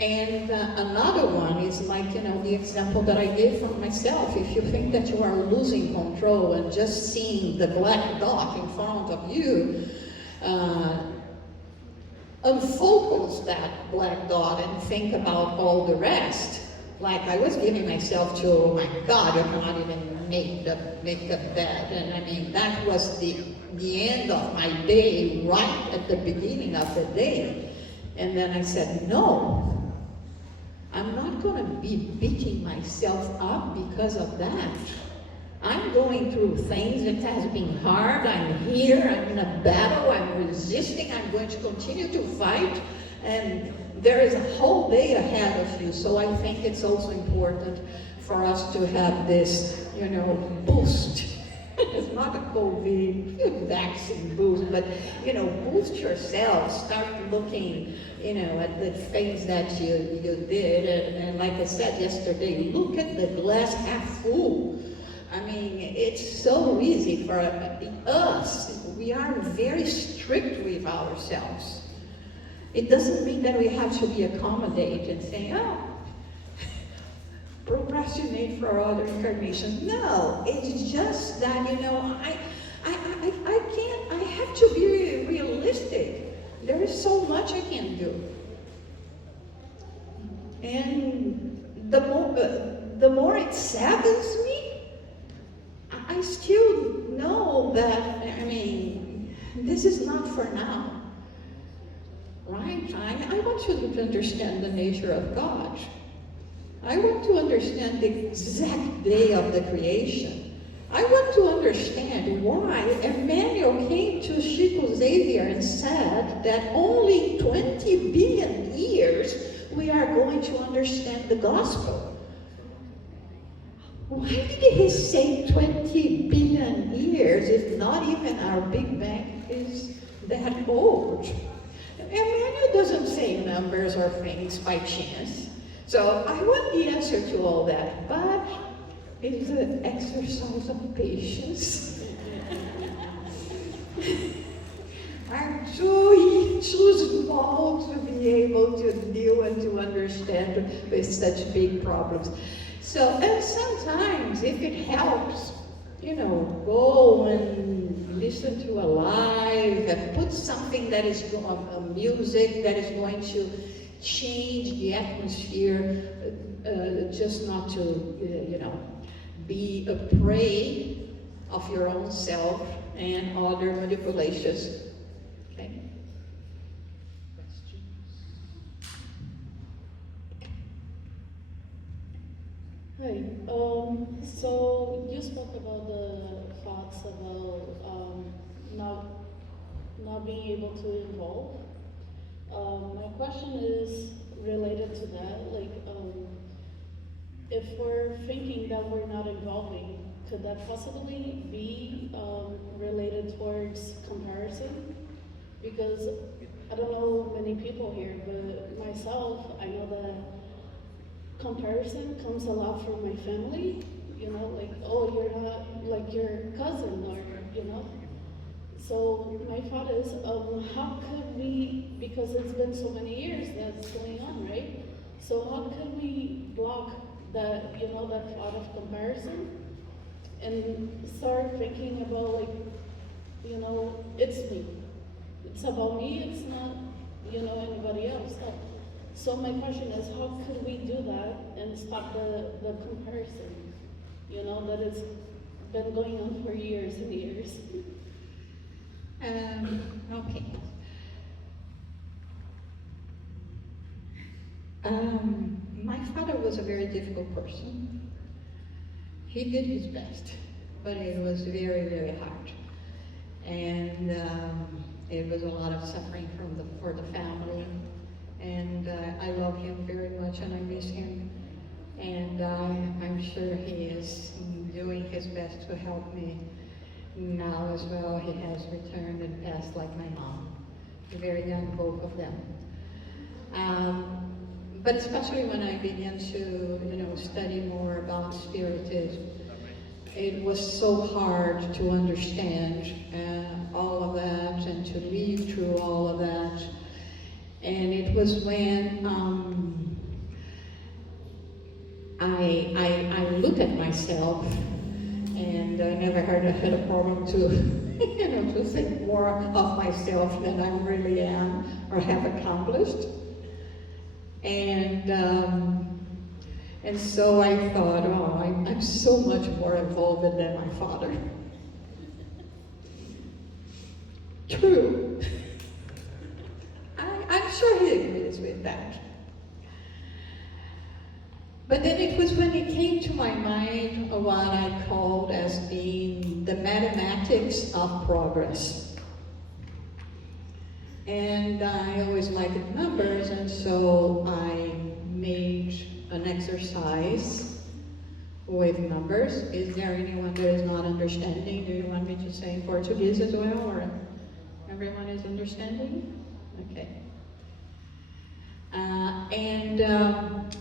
And another one is like, the example that I gave from myself. If you think that you are losing control and just seeing the black dot in front of you, unfocus that black dot and think about all the rest. Like I was giving myself to, oh my God, I cannot even make the bed. And I mean, that was the end of my day, right at the beginning of the day. And then I said, no. I'm not going to be beating myself up because of that. I'm going through things. It has been hard. I'm here. I'm in a battle. I'm resisting. I'm going to continue to fight. And there is a whole day ahead of you. So I think it's also important for us to have this, boost. It's not a COVID vaccine boost, but, boost yourself. Start looking, at the things that you did. And like I said yesterday, look at the glass half full. I mean, it's so easy for us. We are very strict with ourselves. It doesn't mean that we have to be accommodated and say, oh, procrastinate for other incarnations. No, it's just that, I can't, I have to be realistic. There is so much I can do. And the more it saddens me, I still know that, this is not for now. Right? I want you to understand the nature of God. I want to understand the exact day of the creation. I want to understand why Emmanuel came to Chico Xavier and said that only 20 billion years we are going to understand the gospel. Why did he say 20 billion years if not even our Big Bang is that old? Emmanuel doesn't say numbers or things by chance. So I want the answer to all that, but it is an exercise of patience. I'm too small to be able to deal and to understand with such big problems. So, and sometimes if it helps, go and listen to a live and put something that is music that is going to change the atmosphere, just not to, be a prey of your own self and other manipulations. Okay? Questions? Hi. So you spoke about the thoughts about not being able to involve. My question is related to that. If we're thinking that we're not involving, could that possibly be related towards comparison? Because I don't know many people here, but myself, I know that comparison comes a lot from my family. Oh, you're not like your cousin, or So my thought is, how could we, because it's been so many years that's going on, right? So how could we block that, that thought of comparison and start thinking about it's me. It's about me, it's not, anybody else. So my question is, how could we do that and stop the comparison? That it's been going on for years and years. Okay. My father was a very difficult person. He did his best, but it was very, very hard. And it was a lot of suffering for the family. And I love him very much and I miss him. And I'm sure he is doing his best to help me now as well. He has returned and passed like my mom. Very young, both of them. But especially when I began to, study more about Spiritism, it was so hard to understand all of that and to live through all of that. And it was when I looked at myself, and I never had a problem to, to think more of myself than I really am or have accomplished. And so I thought, oh, I'm so much more involved than my father. True. I'm sure he agrees with that. But then it was when it came to my mind what I called as being the mathematics of progress. And I always liked numbers, and so I made an exercise with numbers. Is there anyone that is not understanding? Do you want me to say in Portuguese as well, or everyone is understanding? Okay.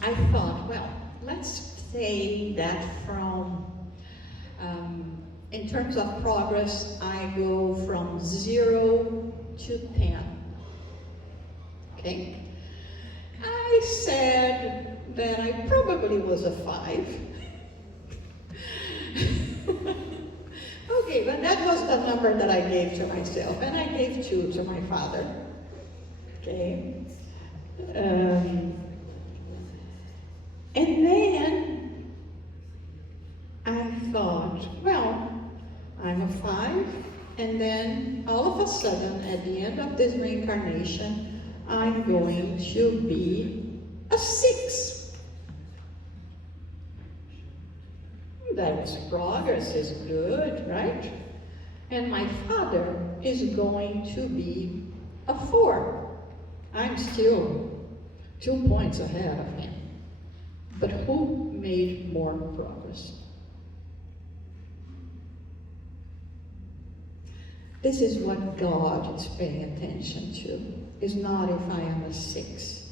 I thought, well, let's say that in terms of progress, I go from 0 to 10. Okay? I said that I probably was a 5. Okay, but that was the number that I gave to myself, and I gave 2 to my father. Okay? And then I thought, well, I'm a 5, and then all of a sudden, at the end of this reincarnation, I'm going to be a 6. That's progress, is good, right? And my father is going to be a 4. I'm still 2 points ahead of him. But who made more progress? This is what God is paying attention to. It's not if I am a 6.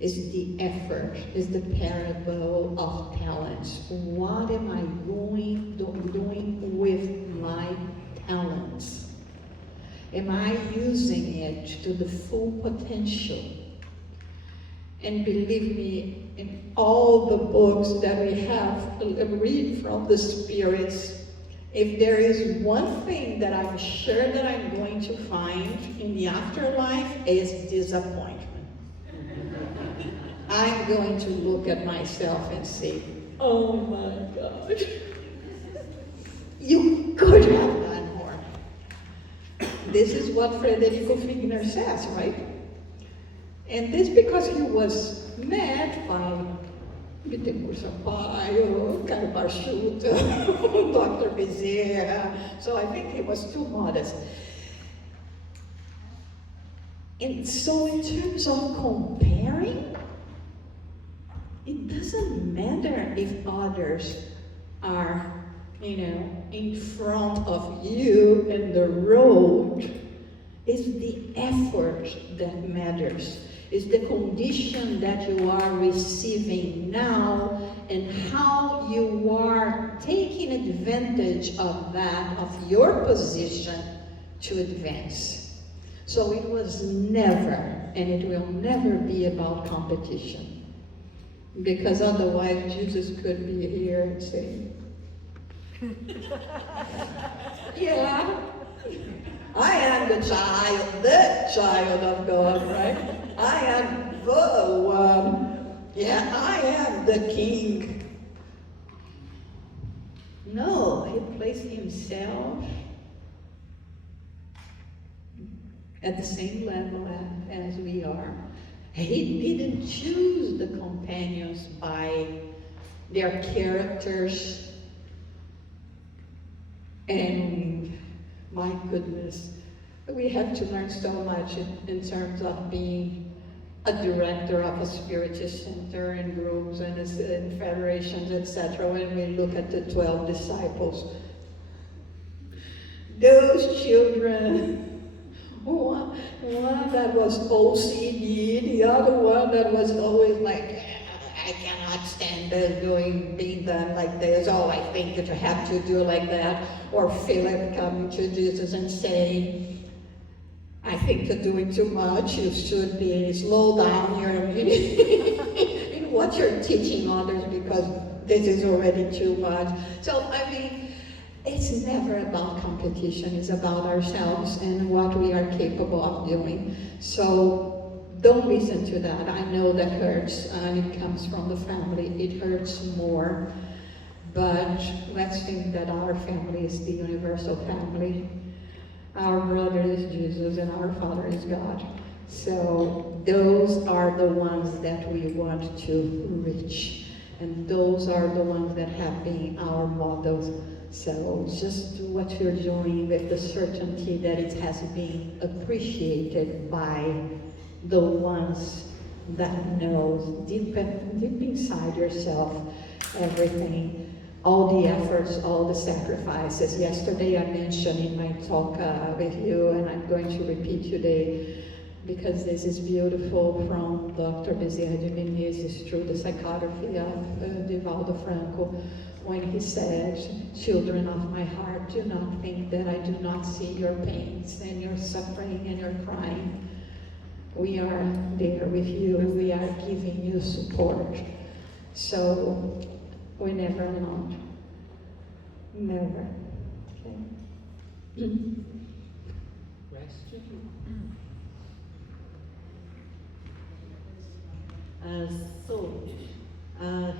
It's the effort. It's the parable of talents. What am I doing with my talents? Am I using it to the full potential? And believe me, in all the books that we have read from the spirits, if there is one thing that I'm sure that I'm going to find in the afterlife, is disappointment. I'm going to look at myself and say, oh my God, you could have done more. This is what Frederico Figner says, right? And this because he was met by Bittencourt Sampaio, Carlo Barchuta, Dr. Bezerra, so I think he was too modest. And so in terms of comparing, it doesn't matter if others are, in front of you in the road. It's the effort that matters. It's the condition that you are receiving now and how you are taking advantage of that, of your position to advance. So it was never, and it will never be about competition. Because otherwise Jesus could be here and say, yeah, I am the child of God, right? I am the one. Yeah, I am the king. No, he placed himself at the same level as we are. He didn't choose the companions by their characters. And my goodness, we have to learn so much in terms of being a director of a Spiritist center and groups and federations, etc. When we look at the 12 disciples, those children, one that was OCD, the other one that was always like, I cannot stand this being done like this. Oh, I think that you have to do like that. Or Philip coming to Jesus and saying, I think you're doing too much. You should be slow down in what you're teaching others, because this is already too much. So, I mean, it's never about competition. It's about ourselves and what we are capable of doing. So don't listen to that. I know that hurts, and it comes from the family. It hurts more. But let's think that our family is the universal family. Our brother is Jesus and our Father is God. So those are the ones that we want to reach. And those are the ones that have been our models. So just do what you're doing with the certainty that it has been appreciated by the ones that knows deep inside yourself everything. All the efforts, all the sacrifices. Yesterday I mentioned in my talk with you, and I'm going to repeat today, because this is beautiful, from Dr. Bezerra de Menezes through the psychography of Divaldo Franco, when he said, children of my heart, do not think that I do not see your pains and your suffering and your crying. We are there with you. We are giving you support. So we're never alone. Never. Okay?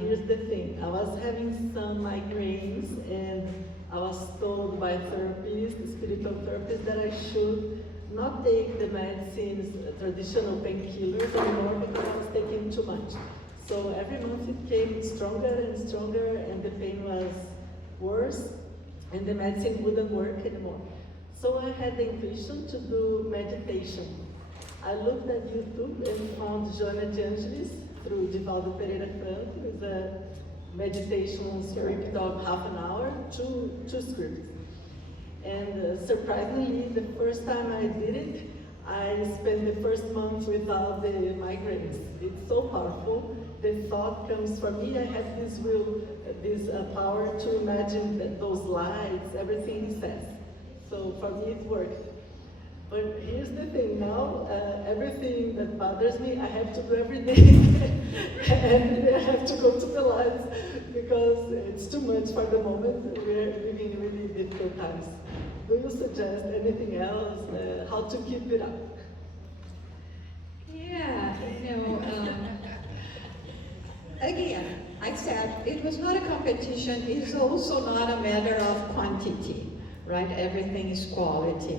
Here's the thing. I was having some migraines, and I was told by therapists, spiritual therapists, that I should not take the medicines, traditional painkillers anymore, because I was taking too much. So every month it came stronger and stronger, and the pain was worse, and the medicine wouldn't work anymore. So I had the intuition to do meditation. I looked at YouTube and found Joana de Angelis through Divaldo Pereira Franco, with a meditation script of half an hour, two scripts. And surprisingly, the first time I did it, I spent the first month without the migraines. It's so powerful. The thought comes from me. I have this will, this power to imagine that those lights, everything he says. So for me, it worked. But here's the thing, now everything that bothers me, I have to do every day. And I have to go to the lights, because it's too much for the moment. We're living in really difficult times. Do you suggest anything else, how to keep it up? Yeah, again, I said it was not a competition. It's also not a matter of quantity, right? Everything is quality.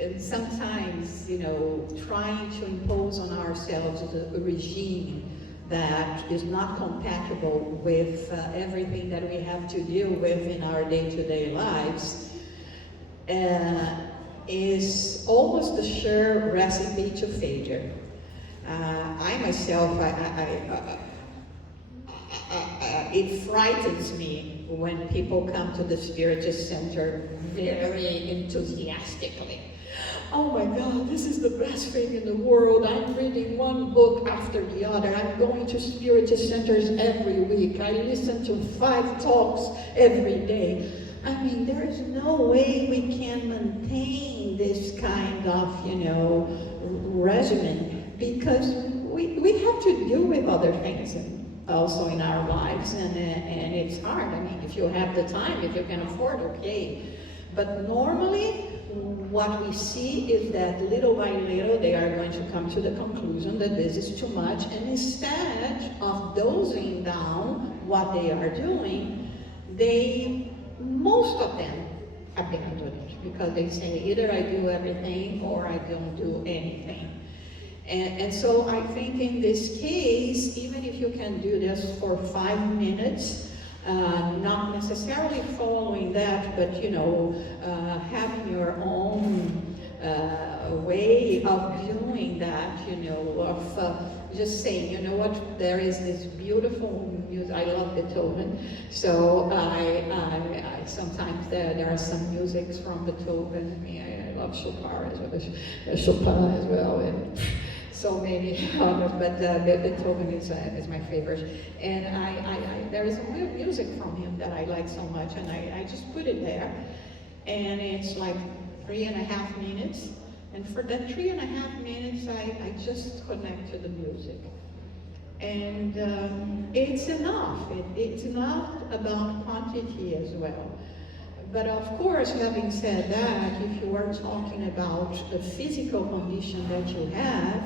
And sometimes, trying to impose on ourselves a regime that is not compatible with everything that we have to deal with in our day-to-day lives is almost a sure recipe to failure. I myself, it frightens me when people come to the Spiritist Center very enthusiastically. Oh my God, this is the best thing in the world. I'm reading one book after the other. I'm going to Spiritist centers every week. I listen to 5 talks every day. I mean, there is no way we can maintain this kind of, regimen, because we have to deal with other things also in our lives, and it's hard. I mean, if you have the time, if you can afford, okay. But normally, what we see is that little by little, they are going to come to the conclusion that this is too much, and instead of dosing down what they are doing, most of them abandon it because they say either I do everything or I don't do anything. And so I think in this case, even if you can do this for 5 minutes, not necessarily following that, but having your own way of doing that, of just saying, you know what, there is this beautiful music. I love Beethoven, so I sometimes there are some musics from Beethoven. I love Chopin as well, and so many others, but Beethoven is my favorite. And there is some music from him that I like so much, and I just put it there, and it's like 3.5 minutes. And for that 3.5 minutes, I just connect to the music. And it's enough. It's not about quantity as well. But of course, having said that, if you are talking about the physical condition that you have,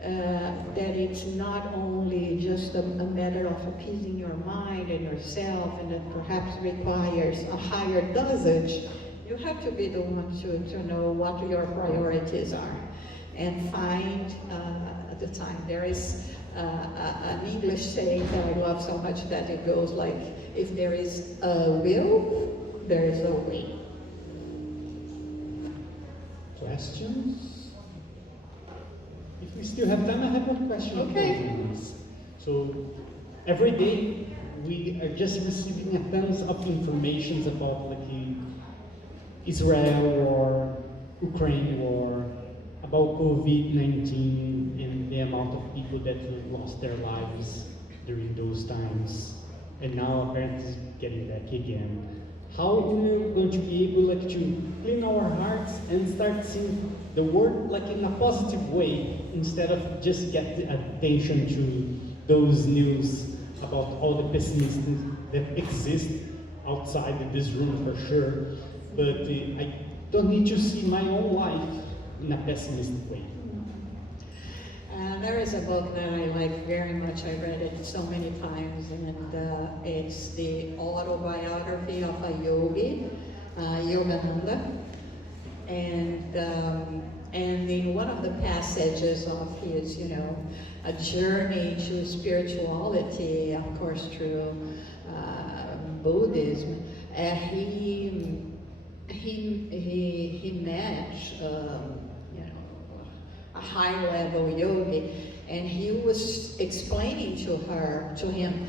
that it's not only just a matter of appeasing your mind and yourself, and that perhaps requires a higher dosage, you have to be the one to know what your priorities are and find the time. There is an English saying that I love so much that it goes like, if there is a will, there is a way. Questions? If we still have time, I have one question. Okay. So every day we are just receiving a tons of information about Israel war, Ukraine war, about COVID-19 and the amount of people that lost their lives during those times, and now apparently it's getting back again. How are we going to be able to clean our hearts and start seeing the world in a positive way, instead of just get the attention to those news about all the pessimism that exist outside of this room for sure, but I don't need to see my own life in a pessimistic way. There is a book that I like very much. I read it so many times, and it's the autobiography of a yogi, Yogananda. And in one of the passages of his, a journey to spirituality, of course through Buddhism, he met a high-level yogi, and he was explaining to him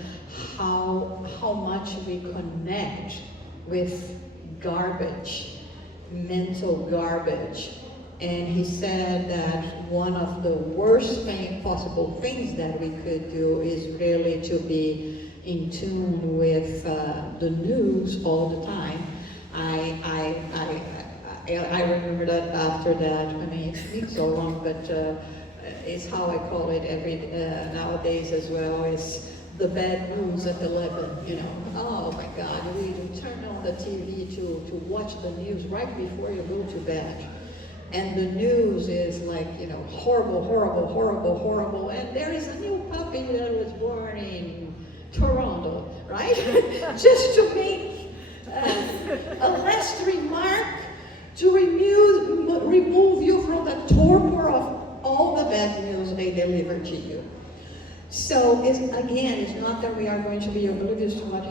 how much we connect with garbage, mental garbage. And he said that one of the worst possible things that we could do is really to be in tune with the news all the time. I remember that after that, it's been so long, but it's how I call it nowadays as well, is the bad news at 11, Oh my God, we turn on the TV to watch the news right before you go to bed. And the news is horrible, horrible, horrible, horrible. And there is a new puppy that was born in Toronto, right? Just to make a last remark to remove you from the torpor of all the bad news they deliver to you. So it's not that we are going to be oblivious to what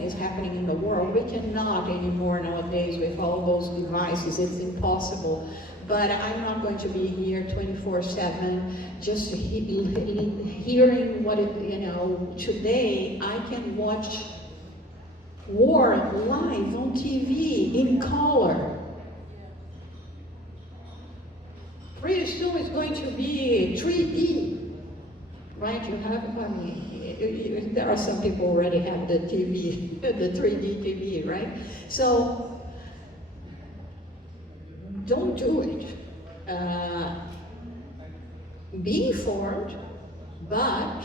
is happening in the world. We cannot anymore nowadays with all those devices. It's impossible. But I'm not going to be here 24/7 just hearing what today I can watch war live on TV in color. Pretty soon it's going to be 3D, right? There are some people already have the TV, the 3D TV, right? So don't do it. Be informed, but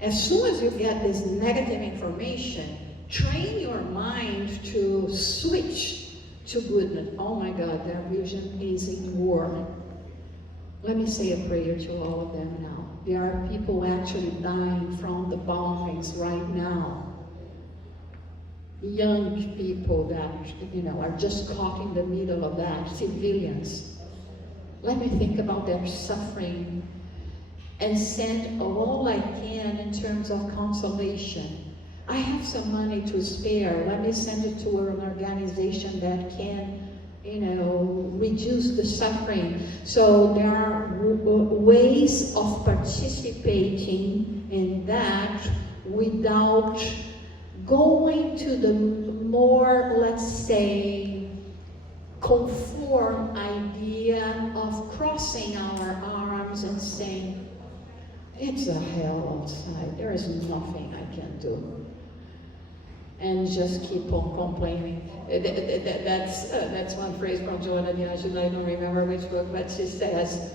as soon as you get this negative information, train your mind to switch to goodness. Oh my God, their vision is in war. Let me say a prayer to all of them now. There are people actually dying from the bombings right now. Young people that, are just caught in the middle of that, civilians. Let me think about their suffering and send all I can in terms of consolation. I have some money to spare. Let me send it to an organization that can, reduce the suffering. So there are ways of participating in that without going to the more, let's say, conform idea of crossing our arms and saying, it's a hell outside, there is nothing I can do. And just keep on complaining. That's one phrase from Joanna D'Angelo, I don't remember which book, but she says,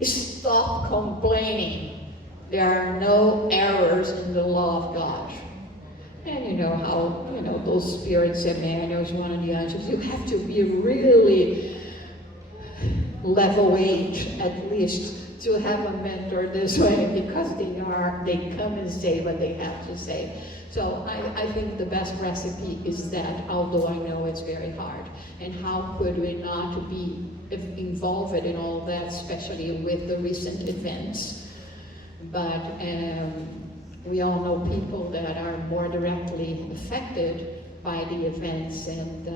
stop complaining. There are no errors in the law of God. And you know how, those spirits and manuals, Joanna D'Angelo, you have to be really level 8 at least to have a mentor this way, because they come and say what they have to say. So I think the best recipe is that, although I know it's very hard. And how could we not be involved in all that, especially with the recent events? But we all know people that are more directly affected by the events, and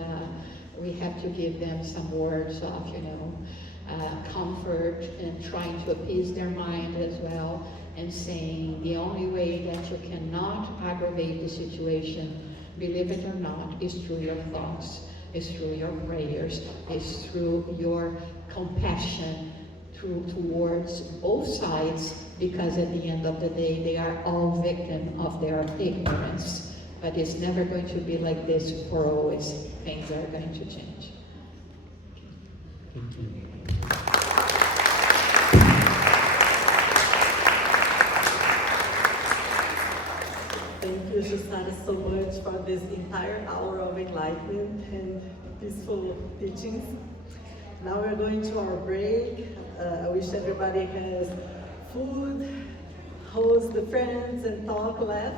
we have to give them some words of, comfort, and trying to appease their mind as well, and saying the only way that you cannot aggravate the situation, believe it or not, is through your thoughts, is through your prayers, is through your compassion towards both sides, because at the end of the day, they are all victims of their ignorance. But it's never going to be like this for always. Things are going to change. Thank you. Thank you, Jussara, so much for this entire hour of enlightenment and peaceful teachings. Now we're going to our break. I wish everybody has food, host the friends, and talk, laugh.